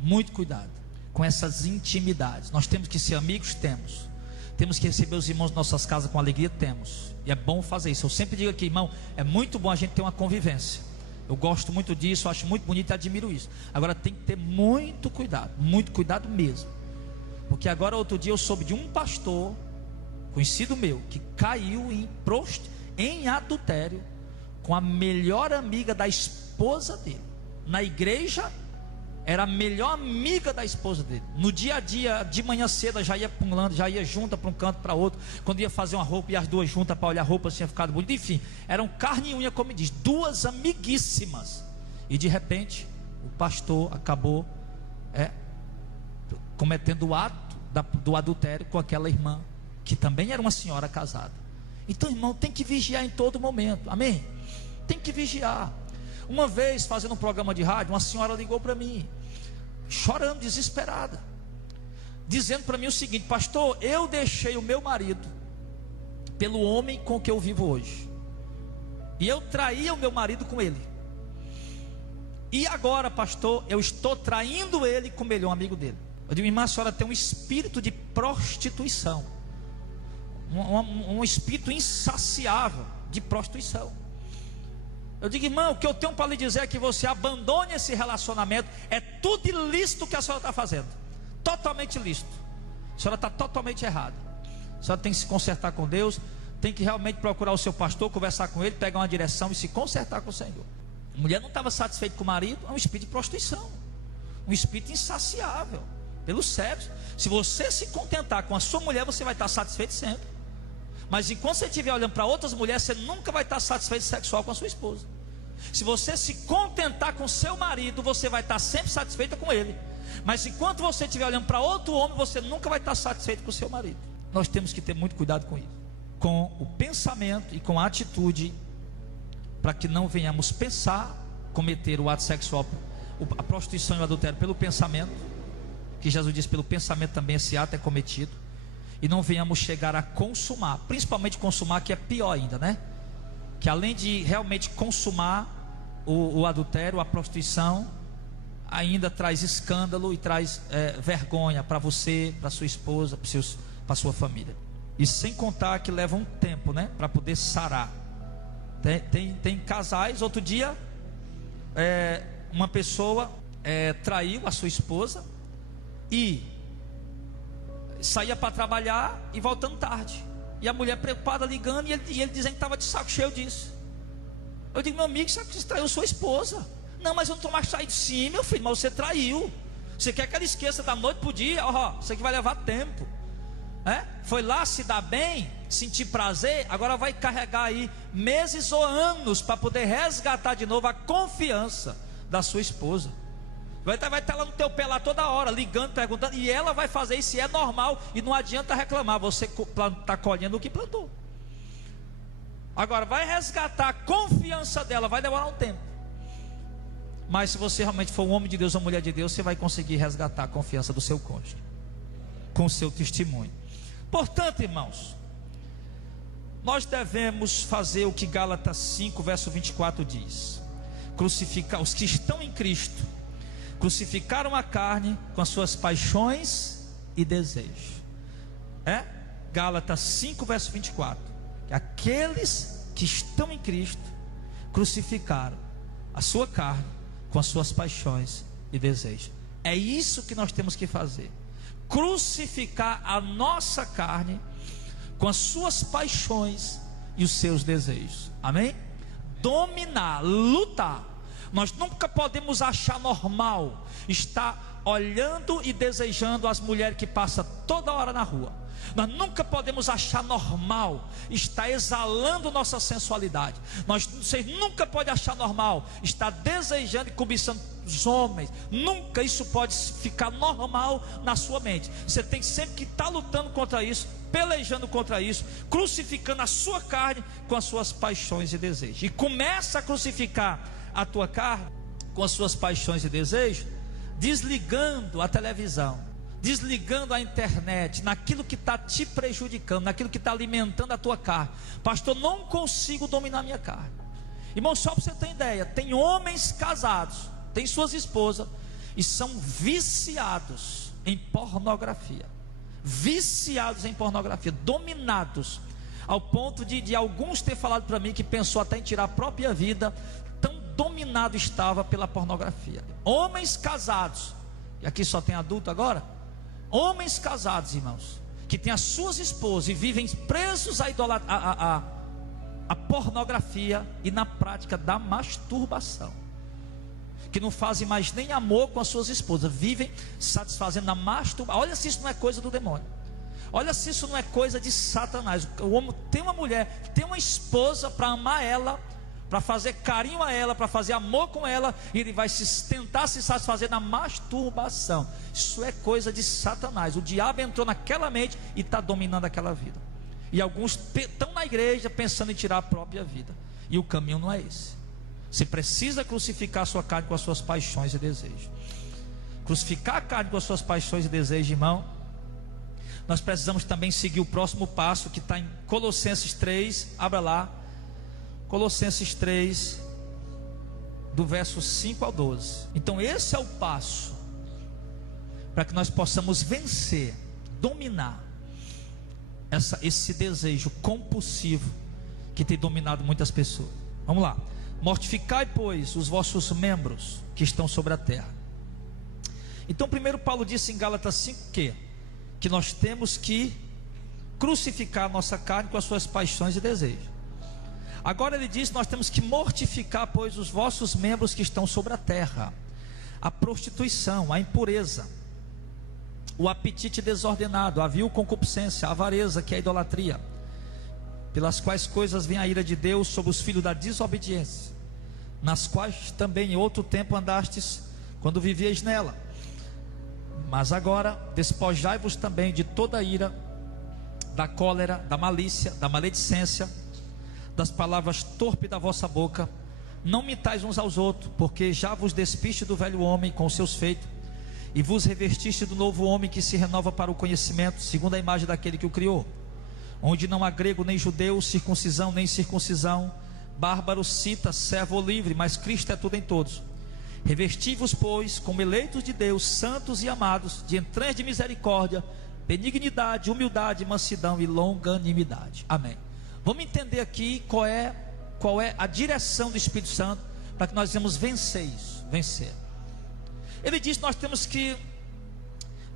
muito cuidado com essas intimidades. Nós temos que ser amigos, temos que receber os irmãos em nossas casas com alegria, temos, e é bom fazer isso. Eu sempre digo aqui, irmão, é muito bom a gente ter uma convivência. Eu gosto muito disso, acho muito bonito e admiro isso. Agora tem que ter muito cuidado mesmo, porque agora outro dia eu soube de um pastor conhecido meu que caiu em adultério com a melhor amiga da esposa dele. Na igreja, era a melhor amiga da esposa dele. No dia a dia, de manhã cedo, já ia pulando, já ia junta para um canto, para outro. Quando ia fazer uma roupa, ia as duas juntas para olhar a roupa, se tinha ficado bonita. Enfim, eram carne e unha, como diz, 2 amiguíssimas. E de repente, o pastor acabou cometendo o ato do adultério com aquela irmã, que também era uma senhora casada. Então, irmão, tem que vigiar em todo momento, amém? Tem que vigiar. Uma vez, fazendo um programa de rádio, uma senhora ligou para mim, chorando, desesperada, dizendo para mim o seguinte: pastor, eu deixei o meu marido pelo homem com que eu vivo hoje, e eu traía o meu marido com ele. E agora, pastor, eu estou traindo ele como ele é um amigo dele. Eu digo, irmã, a senhora tem um espírito de prostituição, um espírito insaciável de prostituição. Eu digo, irmão, o que eu tenho para lhe dizer é que você abandone esse relacionamento. É tudo ilícito que a senhora está fazendo, totalmente ilícito. A senhora está totalmente errada. A senhora tem que se consertar com Deus, tem que realmente procurar o seu pastor, conversar com ele, pegar uma direção e se consertar com o Senhor. A mulher não estava satisfeita com o marido, é um espírito de prostituição, um espírito insaciável pelo sexo. Se você se contentar com a sua mulher, você vai estar satisfeito sempre. Mas enquanto você estiver olhando para outras mulheres, você nunca vai estar satisfeito sexual com a sua esposa. Se você se contentar com seu marido, você vai estar sempre satisfeita com ele. Mas enquanto você estiver olhando para outro homem, você nunca vai estar satisfeito com o seu marido. Nós temos que ter muito cuidado com isso, com o pensamento e com a atitude, para que não venhamos pensar, cometer o ato sexual, a prostituição e o adultério pelo pensamento, que Jesus diz, pelo pensamento também esse ato é cometido, e não venhamos chegar a consumar, principalmente consumar, que é pior ainda, né? Que além de realmente consumar o adultério, a prostituição, ainda traz escândalo e traz vergonha para você, para sua esposa, para sua família. E sem contar que leva um tempo, né, para poder sarar. Tem casais. Outro dia uma pessoa traiu a sua esposa e saía para trabalhar e voltando tarde, e a mulher preocupada ligando, e ele dizendo que estava de saco cheio disso. Eu digo, meu amigo, você traiu sua esposa. Não, mas eu não estou mais traindo. Sim, meu filho, mas você traiu. Você quer que ela esqueça da noite para o dia? Isso aqui vai levar tempo. Foi lá se dar bem, sentir prazer, agora vai carregar aí meses ou anos para poder resgatar de novo a confiança da sua esposa. Vai estar lá no teu pé lá toda hora, ligando, perguntando, e ela vai fazer isso, e é normal, e não adianta reclamar, você está colhendo o que plantou. Agora, vai resgatar a confiança dela, vai demorar um tempo. Mas se você realmente for um homem de Deus ou uma mulher de Deus, você vai conseguir resgatar a confiança do seu cônjuge, com o seu testemunho. Portanto, irmãos, nós devemos fazer o que Gálatas 5, verso 24 diz: crucificar os que estão em Cristo, crucificaram a carne com as suas paixões e desejos. Gálatas 5, verso 24. Aqueles que estão em Cristo crucificaram a sua carne com as suas paixões e desejos. É isso que nós temos que fazer: crucificar a nossa carne com as suas paixões e os seus desejos. Amém? Dominar, lutar. Nós nunca podemos achar normal estar olhando e desejando as mulheres que passam toda hora na rua. Nós nunca podemos achar normal estar exalando nossa sensualidade. Vocês nunca podem achar normal estar desejando e cobiçando os homens. Nunca isso pode ficar normal na sua mente. Você tem sempre que estar lutando contra isso, pelejando contra isso, crucificando a sua carne com as suas paixões e desejos. E começa a crucificar a tua carne com as suas paixões e desejos, desligando a televisão, desligando a internet, naquilo que está te prejudicando, naquilo que está alimentando a tua carne. Pastor, não consigo dominar a minha carne. Irmão, só para você ter ideia, tem homens casados, tem suas esposas, e são viciados em pornografia, dominados, ao ponto de alguns ter falado para mim que pensou até em tirar a própria vida, tão dominado estava pela pornografia. Homens casados, e aqui só tem adulto agora, homens casados, irmãos, que têm as suas esposas e vivem presos à pornografia e na prática da masturbação, que não fazem mais nem amor com as suas esposas, vivem satisfazendo a masturbação. Olha se isso não é coisa do demônio, olha se isso não é coisa de Satanás. O homem tem uma mulher, tem uma esposa para amar ela, para fazer carinho a ela, para fazer amor com ela, e ele vai tentar se satisfazer na masturbação. Isso é coisa de Satanás. O diabo entrou naquela mente e está dominando aquela vida. E alguns estão na igreja pensando em tirar a própria vida, e o caminho não é esse. Você precisa crucificar a sua carne com as suas paixões e desejos. Crucificar a carne com as suas paixões e desejos, irmão. Nós precisamos também seguir o próximo passo, que está em Colossenses 3, abra lá, Colossenses 3, do verso 5 ao 12. Então esse é o passo para que nós possamos vencer, dominar esse desejo compulsivo que tem dominado muitas pessoas. Vamos lá. Mortificai, pois, os vossos membros que estão sobre a terra. Então primeiro Paulo disse em Gálatas 5 que nós temos que crucificar a nossa carne com as suas paixões e desejos. Agora ele diz que nós temos que mortificar, pois, os vossos membros que estão sobre a terra: a prostituição, a impureza, o apetite desordenado, a vil concupiscência, a avareza, que é a idolatria, pelas quais coisas vem a ira de Deus sobre os filhos da desobediência, nas quais também em outro tempo andastes quando vivíeis nela. Mas agora despojai-vos também de toda a ira, da cólera, da malícia, da maledicência, das palavras torpes da vossa boca. Não mintais uns aos outros, porque já vos despiste do velho homem com os seus feitos, e vos revestiste do novo homem, que se renova para o conhecimento, segundo a imagem daquele que o criou, onde não há grego nem judeu, circuncisão nem incircuncisão, bárbaro, cita, servo ou livre, mas Cristo é tudo em todos. Revesti-vos, pois, como eleitos de Deus, santos e amados, de entranhas de misericórdia, benignidade, humildade, mansidão e longanimidade. Amém. Vamos entender aqui qual é a direção do Espírito Santo para que nós venhamos vencer isso, vencer. Ele diz que nós temos que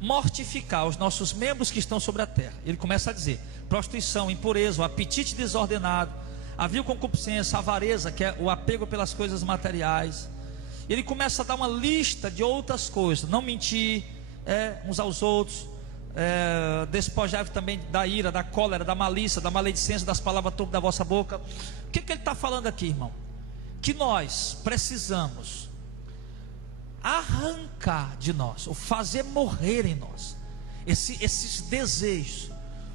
mortificar os nossos membros que estão sobre a terra. Ele começa a dizer: prostituição, impureza, o apetite desordenado, a vil concupiscência, a avareza, que é o apego pelas coisas materiais. Ele começa a dar uma lista de outras coisas: não mentir uns aos outros, despojar também da ira, da cólera, da malícia, da maledicência, das palavras torpes da vossa boca. O que ele está falando aqui, irmão? Que nós precisamos arrancar de nós, ou fazer morrer em nós, esses desejos.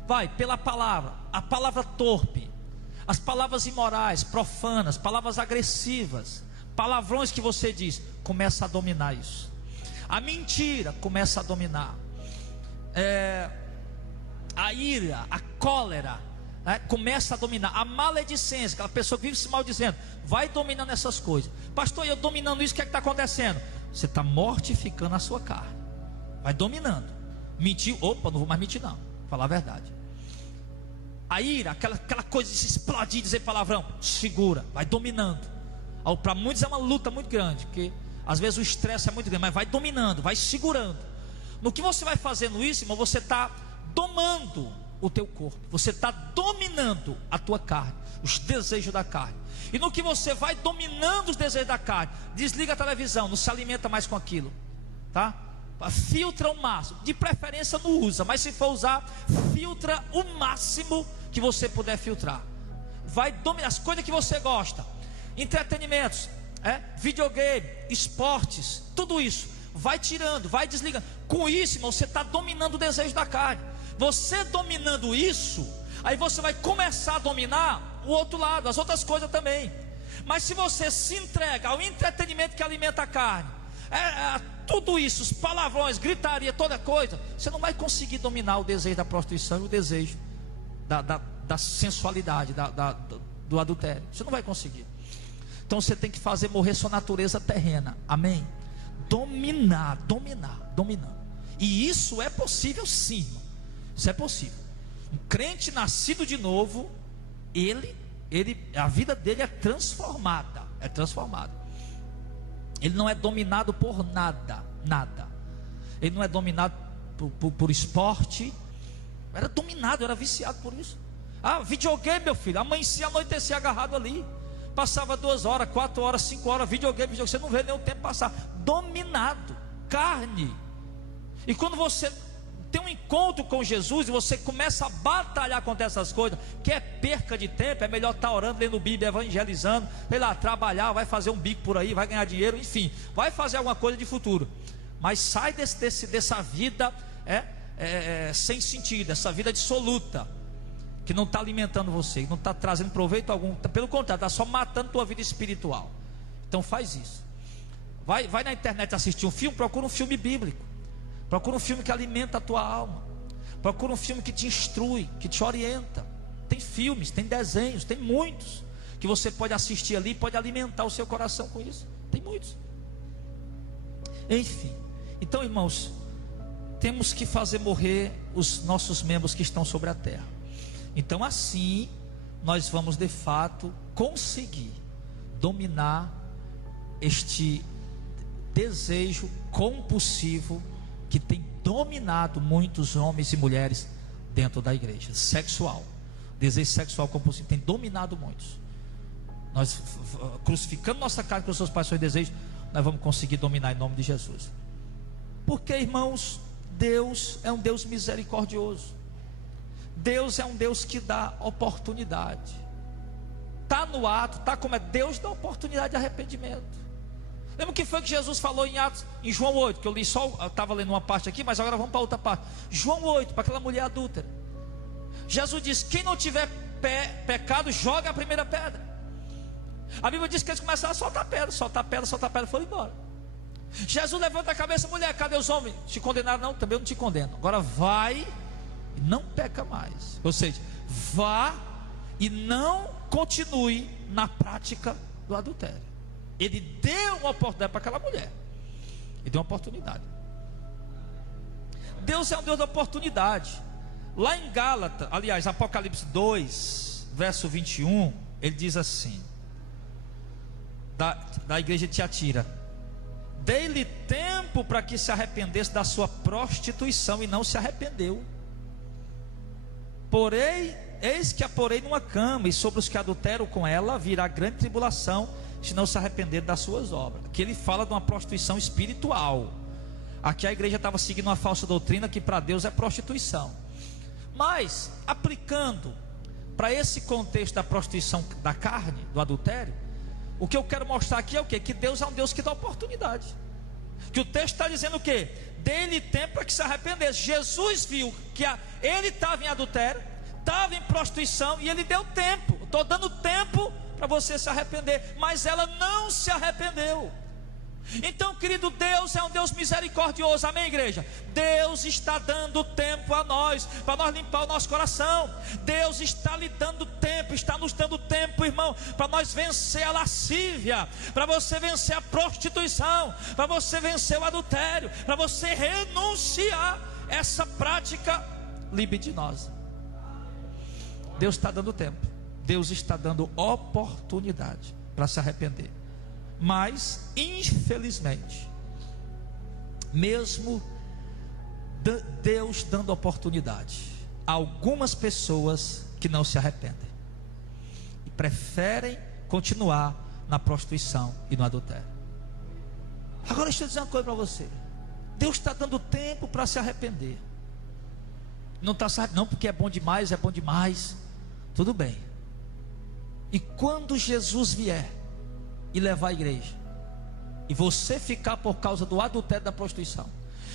Vai pela palavra, a palavra torpe, as palavras imorais, profanas, palavras agressivas, palavrões que você diz, começa a dominar isso. A mentira começa a dominar. A ira, a cólera, começa a dominar. A maledicência, aquela pessoa que vive se maldizendo, vai dominando essas coisas. Pastor, eu dominando isso, o que é que está acontecendo? Você está mortificando a sua carne. Vai dominando. Mentir, opa, não vou mais mentir não, falar a verdade. A ira, aquela coisa de se explodir, dizer palavrão, segura, vai dominando. Para muitos é uma luta muito grande, porque às vezes o estresse é muito grande, mas vai dominando, vai segurando. No que você vai fazendo isso, irmão, você está domando o teu corpo, você está dominando a tua carne, os desejos da carne. E no que você vai dominando os desejos da carne, desliga a televisão, não se alimenta mais com aquilo, tá? Filtra o máximo, de preferência não usa, mas se for usar, filtra o máximo que você puder filtrar. Vai dominar as coisas que você gosta, entretenimentos, videogame, esportes, tudo isso, vai tirando, vai desligando. Com isso, irmão, você está dominando o desejo da carne. Você dominando isso, aí você vai começar a dominar o outro lado, as outras coisas também. Mas se você se entrega ao entretenimento que alimenta a carne, tudo isso, os palavrões, gritaria, toda coisa, você não vai conseguir dominar o desejo da prostituição e o desejo da sensualidade, do adultério. Você não vai conseguir. Então você tem que fazer morrer sua natureza terrena. Amém? Dominar. E isso é possível sim, irmão. Isso é possível. Um crente nascido de novo, a vida dele é transformada. Ele não é dominado por nada. Ele não é dominado por esporte. Era dominado, era viciado por isso. Videogame, meu filho. Amanhecia, anoitecia agarrado ali. Passava 2 horas, 4 horas, 5 horas, videogame. Você não vê nem o tempo passar. Dominado, carne. E quando você tem um encontro com Jesus e você começa a batalhar contra essas coisas, que é perca de tempo, é melhor estar orando, lendo Bíblia, evangelizando, sei lá, trabalhar, vai fazer um bico por aí, vai ganhar dinheiro, enfim, vai fazer alguma coisa de futuro. Mas sai dessa vida sem sentido, essa vida dissoluta, que não está alimentando você, que não está trazendo proveito algum, pelo contrário, está só matando tua vida espiritual. Então faz isso. Vai na internet assistir um filme, procura um filme bíblico. Procura um filme que alimenta a tua alma. Procura um filme que te instrui, que te orienta. Tem filmes, tem desenhos, tem muitos. que você pode assistir ali, pode alimentar o seu coração com isso. Tem muitos. Enfim, então, irmãos, temos que fazer morrer os nossos membros que estão sobre a terra. Então, assim, nós vamos de fato conseguir dominar este desejo compulsivo que tem dominado muitos homens e mulheres dentro da igreja. Sexual, desejo sexual compulsivo tem dominado muitos. Nós crucificando nossa carne com os seus paixões e desejos, nós vamos conseguir dominar em nome de Jesus. Porque, irmãos, Deus é um Deus misericordioso. Deus é um Deus que dá oportunidade. Está no ato, está como é, Deus dá oportunidade de arrependimento. Lembra o que foi que Jesus falou em Atos, em João 8, que eu li só, eu estava lendo uma parte aqui, mas agora vamos para outra parte. João 8, para aquela mulher adúltera. Jesus disse: quem não tiver pecado, joga a primeira pedra. A Bíblia diz que eles começaram a soltar pedra, foram embora. Jesus levanta a cabeça: mulher, cadê os homens? Te condenaram? Não, também eu não te condeno. Agora vai e não peca mais. Ou seja, vá e não continue na prática do adultério. Ele deu uma oportunidade para aquela mulher. Ele deu uma oportunidade. Deus é um Deus da oportunidade. Lá em Gálatas, aliás, Apocalipse 2, verso 21, ele diz assim, da igreja de Tiatira: dei-lhe tempo para que se arrependesse da sua prostituição, e não se arrependeu. Porém, eis que a porei numa cama, e sobre os que adulteram com ela virá grande tribulação, se não se arrepender das suas obras. Aqui ele fala de uma prostituição espiritual. Aqui a igreja estava seguindo uma falsa doutrina que para Deus é prostituição. Mas, aplicando para esse contexto da prostituição da carne, do adultério, o que eu quero mostrar aqui é o quê? Que Deus é um Deus que dá oportunidade. Que o texto está dizendo o quê? Dê-lhe tempo para que se arrependesse. Jesus viu que ele estava em adultério, estava em prostituição, e ele deu tempo. Estou dando tempo para você se arrepender, mas ela não se arrependeu. Então, querido, Deus é um Deus misericordioso, amém, igreja? Deus está dando tempo a nós, para nós limpar o nosso coração. Deus está lhe dando tempo, está nos dando tempo, irmão, para nós vencer a lascívia, para você vencer a prostituição, para você vencer o adultério, para você renunciar essa prática libidinosa. Deus está dando tempo. Deus está dando oportunidade para se arrepender. Mas, infelizmente, mesmo Deus dando oportunidade, há algumas pessoas que não se arrependem e preferem continuar na prostituição e no adultério. Agora deixa eu dizer uma coisa para você: Deus está dando tempo para se arrepender. Não está não porque é bom demais, tudo bem. E quando Jesus vier e levar a igreja, e você ficar por causa do adultério, da prostituição,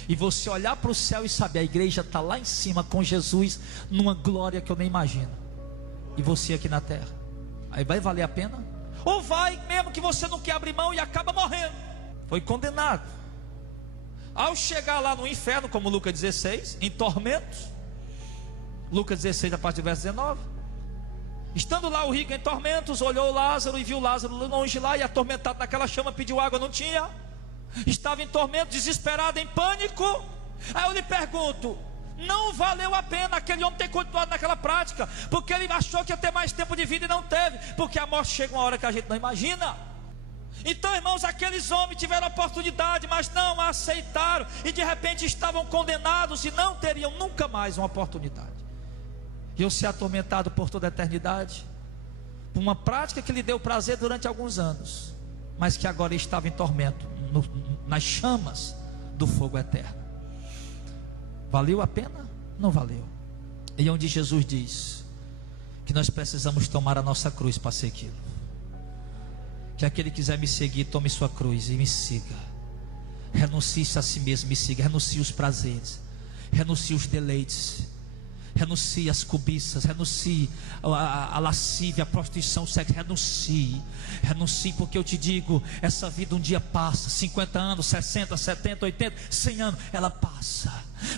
e você olhar para o céu e saber, a igreja está lá em cima com Jesus, numa glória que eu nem imagino, e você aqui na terra, aí vai valer a pena? Ou vai mesmo que você não quer abrir mão e acaba morrendo, foi condenado, ao chegar lá no inferno, como Lucas 16, em tormentos, Lucas 16 a partir do verso 19, estando lá o rico em tormentos, olhou Lázaro e viu Lázaro longe lá, e atormentado naquela chama, pediu água, não tinha, estava em tormento, desesperado, em pânico. Aí eu lhe pergunto: não valeu a pena aquele homem ter continuado naquela prática, porque ele achou que ia ter mais tempo de vida e não teve, porque a morte chega uma hora que a gente não imagina. Então, irmãos, aqueles homens tiveram oportunidade, mas não a aceitaram, e de repente estavam condenados e não teriam nunca mais uma oportunidade. E eu ser atormentado por toda a eternidade por uma prática que lhe deu prazer durante alguns anos, mas que agora estava em tormento, nas chamas do fogo eterno. Valeu a pena? Não valeu. E é onde Jesus diz que nós precisamos tomar a nossa cruz para segui-lo. Que aquele que quiser me seguir, tome sua cruz e me siga. Renuncie-se a si mesmo, me siga. Renuncie os prazeres, renuncie os deleites, Renuncie às cobiças, renuncie à lascívia, à prostituição, ao sexo, renuncie, porque eu te digo, essa vida um dia passa, 50 anos, 60, 70, 80, 100 anos, ela passa,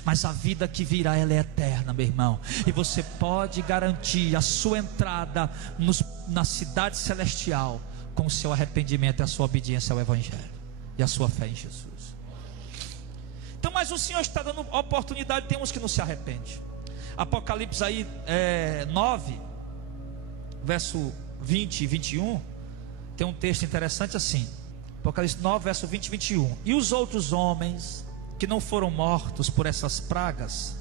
mas a vida que virá, ela é eterna, meu irmão, e você pode garantir a sua entrada na cidade celestial, com o seu arrependimento e a sua obediência ao Evangelho, e a sua fé em Jesus. Então, mas o Senhor está dando oportunidade, tem uns que não se arrependem. Apocalipse aí 9, verso 20 e 21, tem um texto interessante assim. Apocalipse 9, verso 20 e 21. E os outros homens que não foram mortos por essas pragas,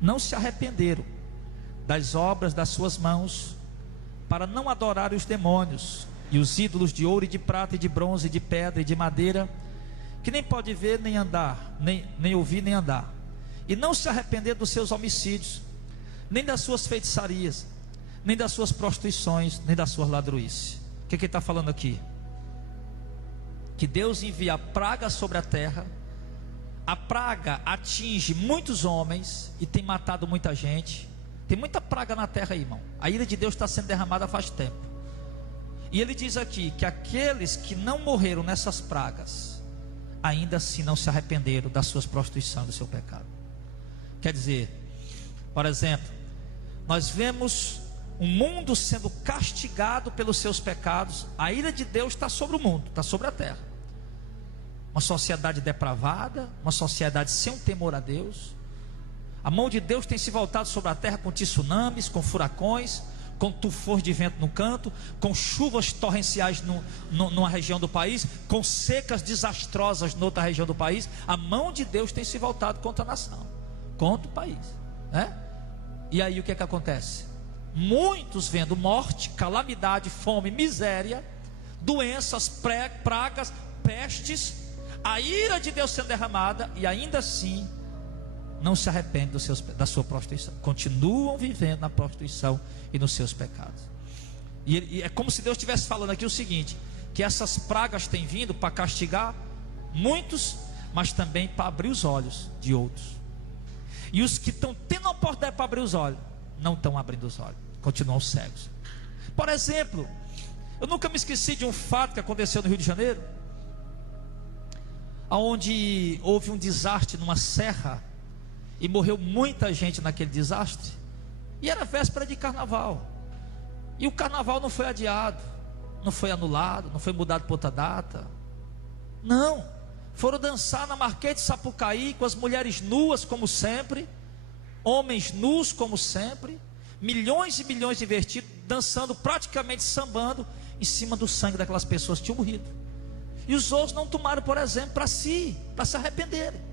não se arrependeram das obras das suas mãos, para não adorarem os demônios e os ídolos de ouro e de prata e de bronze e de pedra e de madeira, que nem pode ver nem andar, nem ouvir nem andar, e não se arrepender dos seus homicídios, nem das suas feitiçarias, nem das suas prostituições, nem das suas ladruices. O que ele está falando aqui? Que Deus envia praga sobre a terra. A praga atinge muitos homens e tem matado muita gente. Tem muita praga na terra aí, irmão. A ira de Deus está sendo derramada faz tempo. E ele diz aqui que aqueles que não morreram nessas pragas, ainda assim não se arrependeram das suas prostituições, do seu pecado. Quer dizer, por exemplo, nós vemos o mundo sendo castigado pelos seus pecados. A ira de Deus está sobre o mundo, está sobre a terra. Uma sociedade depravada, uma sociedade sem um temor a Deus. A mão de Deus tem se voltado sobre a terra com tsunamis, com furacões, com tufões de vento no canto, com chuvas torrenciais numa região do país, com secas desastrosas noutra região do país. A mão de Deus tem se voltado contra a nação, contra o país, né? E aí o que é que acontece? Muitos vendo morte, calamidade, fome, miséria, doenças, pragas, pestes, a ira de Deus sendo derramada, e ainda assim não se arrependem da sua prostituição, continuam vivendo na prostituição e nos seus pecados. E é como se Deus estivesse falando aqui o seguinte: que essas pragas têm vindo para castigar muitos, mas também para abrir os olhos de outros. E os que estão tendo a oportunidade para abrir os olhos, não estão abrindo os olhos, continuam cegos. Por exemplo, eu nunca me esqueci de um fato que aconteceu no Rio de Janeiro, onde houve um desastre numa serra, e morreu muita gente naquele desastre, e era véspera de carnaval, e o carnaval não foi adiado, não foi anulado, não foi mudado para outra data, não. Foram dançar na Marquês de Sapucaí, com as mulheres nuas como sempre, homens nus como sempre, milhões e milhões investidos, dançando, praticamente sambando, em cima do sangue daquelas pessoas que tinham morrido. E os outros não tomaram, por exemplo, para si, para se arrependerem.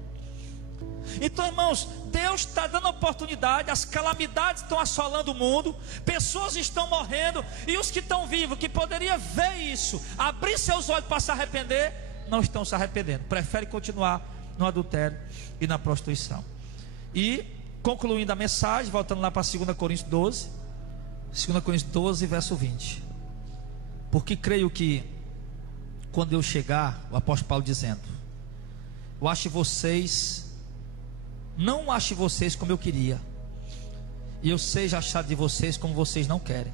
Então, irmãos, Deus está dando oportunidade, as calamidades estão assolando o mundo, pessoas estão morrendo, e os que estão vivos, que poderiam ver isso, abrir seus olhos para se arrepender, não estão se arrependendo, preferem continuar no adultério e na prostituição. E concluindo a mensagem, voltando lá para 2 Coríntios 12, 2 Coríntios 12, verso 20. Porque creio que quando eu chegar, o apóstolo Paulo dizendo, não ache vocês como eu queria, e eu seja achado de vocês como vocês não querem,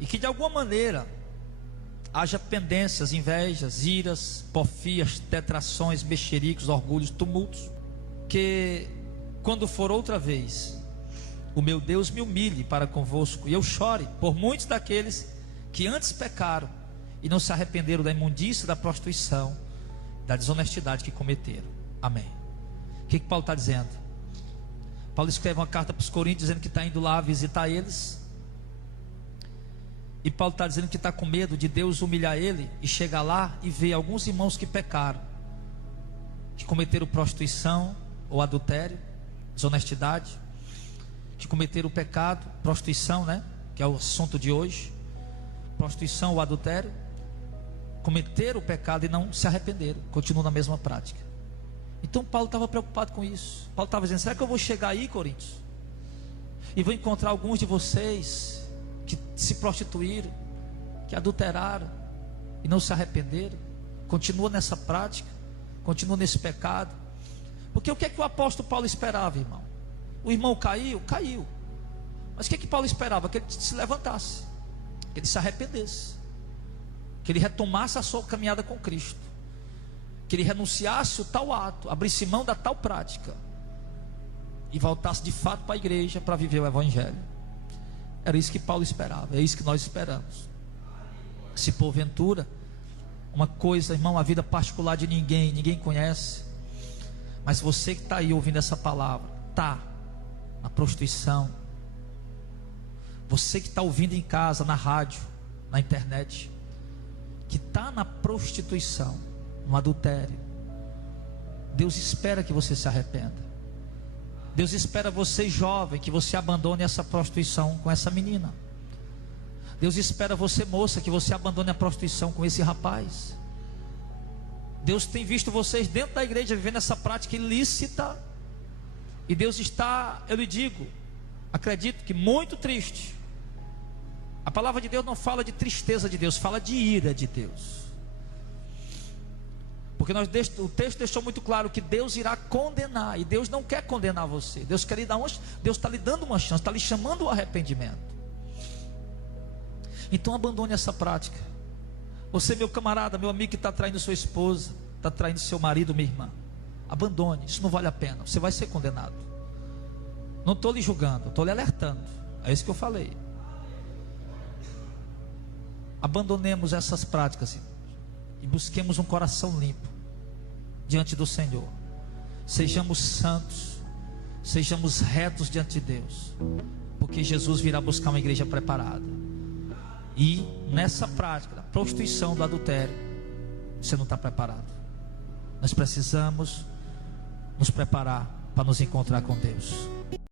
e que de alguma maneira haja pendências, invejas, iras, porfias, tetrações, mexericos, orgulhos, tumultos, que quando for outra vez, o meu Deus me humilhe para convosco, e eu chore por muitos daqueles que antes pecaram e não se arrependeram da imundícia, da prostituição, da desonestidade que cometeram. Amém. O que Paulo está dizendo? Paulo escreve uma carta para os Coríntios dizendo que está indo lá visitar eles, e Paulo está dizendo que está com medo de Deus humilhar ele e chegar lá e ver alguns irmãos que pecaram, que cometeram prostituição ou adultério, desonestidade, que cometeram o pecado, prostituição, né? Que é o assunto de hoje, prostituição ou adultério, cometeram o pecado e não se arrependeram, continuam na mesma prática. Então Paulo estava preocupado com isso. Paulo estava dizendo: será que eu vou chegar aí, Coríntios, e vou encontrar alguns de vocês que se prostituíram, que adulteraram e não se arrependeram, continuam nessa prática, continuam nesse pecado? Porque o que é que o apóstolo Paulo esperava, irmão? O irmão caiu, caiu. Mas o que Paulo esperava? Que ele se levantasse, que ele se arrependesse, que ele retomasse a sua caminhada com Cristo, que ele renunciasse o tal ato, abrisse mão da tal prática e voltasse de fato para a igreja para viver o evangelho. Era isso que Paulo esperava, é isso que nós esperamos. Se porventura uma coisa, irmão, a vida particular de ninguém conhece, mas você que está aí ouvindo essa palavra, está na prostituição, você que está ouvindo em casa, na rádio, na internet, que está na prostituição, no adultério, Deus espera que você se arrependa. Deus espera você, jovem, que você abandone essa prostituição com essa menina. Deus espera você, moça, que você abandone a prostituição com esse rapaz. Deus tem visto vocês dentro da igreja vivendo essa prática ilícita, e Deus está, eu lhe digo, acredito que muito triste. A palavra de Deus não fala de tristeza de Deus, fala de ira de Deus. Porque o texto deixou muito claro que Deus irá condenar, e Deus não quer condenar você. Deus quer lhe dar Deus está lhe dando uma chance, está lhe chamando ao arrependimento. Então abandone essa prática. Você, meu camarada, meu amigo que está traindo sua esposa, está traindo seu marido, minha irmã, abandone, isso não vale a pena, você vai ser condenado. Não estou lhe julgando, estou lhe alertando, é isso que eu falei. Abandonemos essas práticas, irmãos, e busquemos um coração limpo diante do Senhor. Sejamos santos, sejamos retos diante de Deus, porque Jesus virá buscar uma igreja preparada. E nessa prática da prostituição, do adultério, você não está preparado. Nós precisamos nos preparar para nos encontrar com Deus.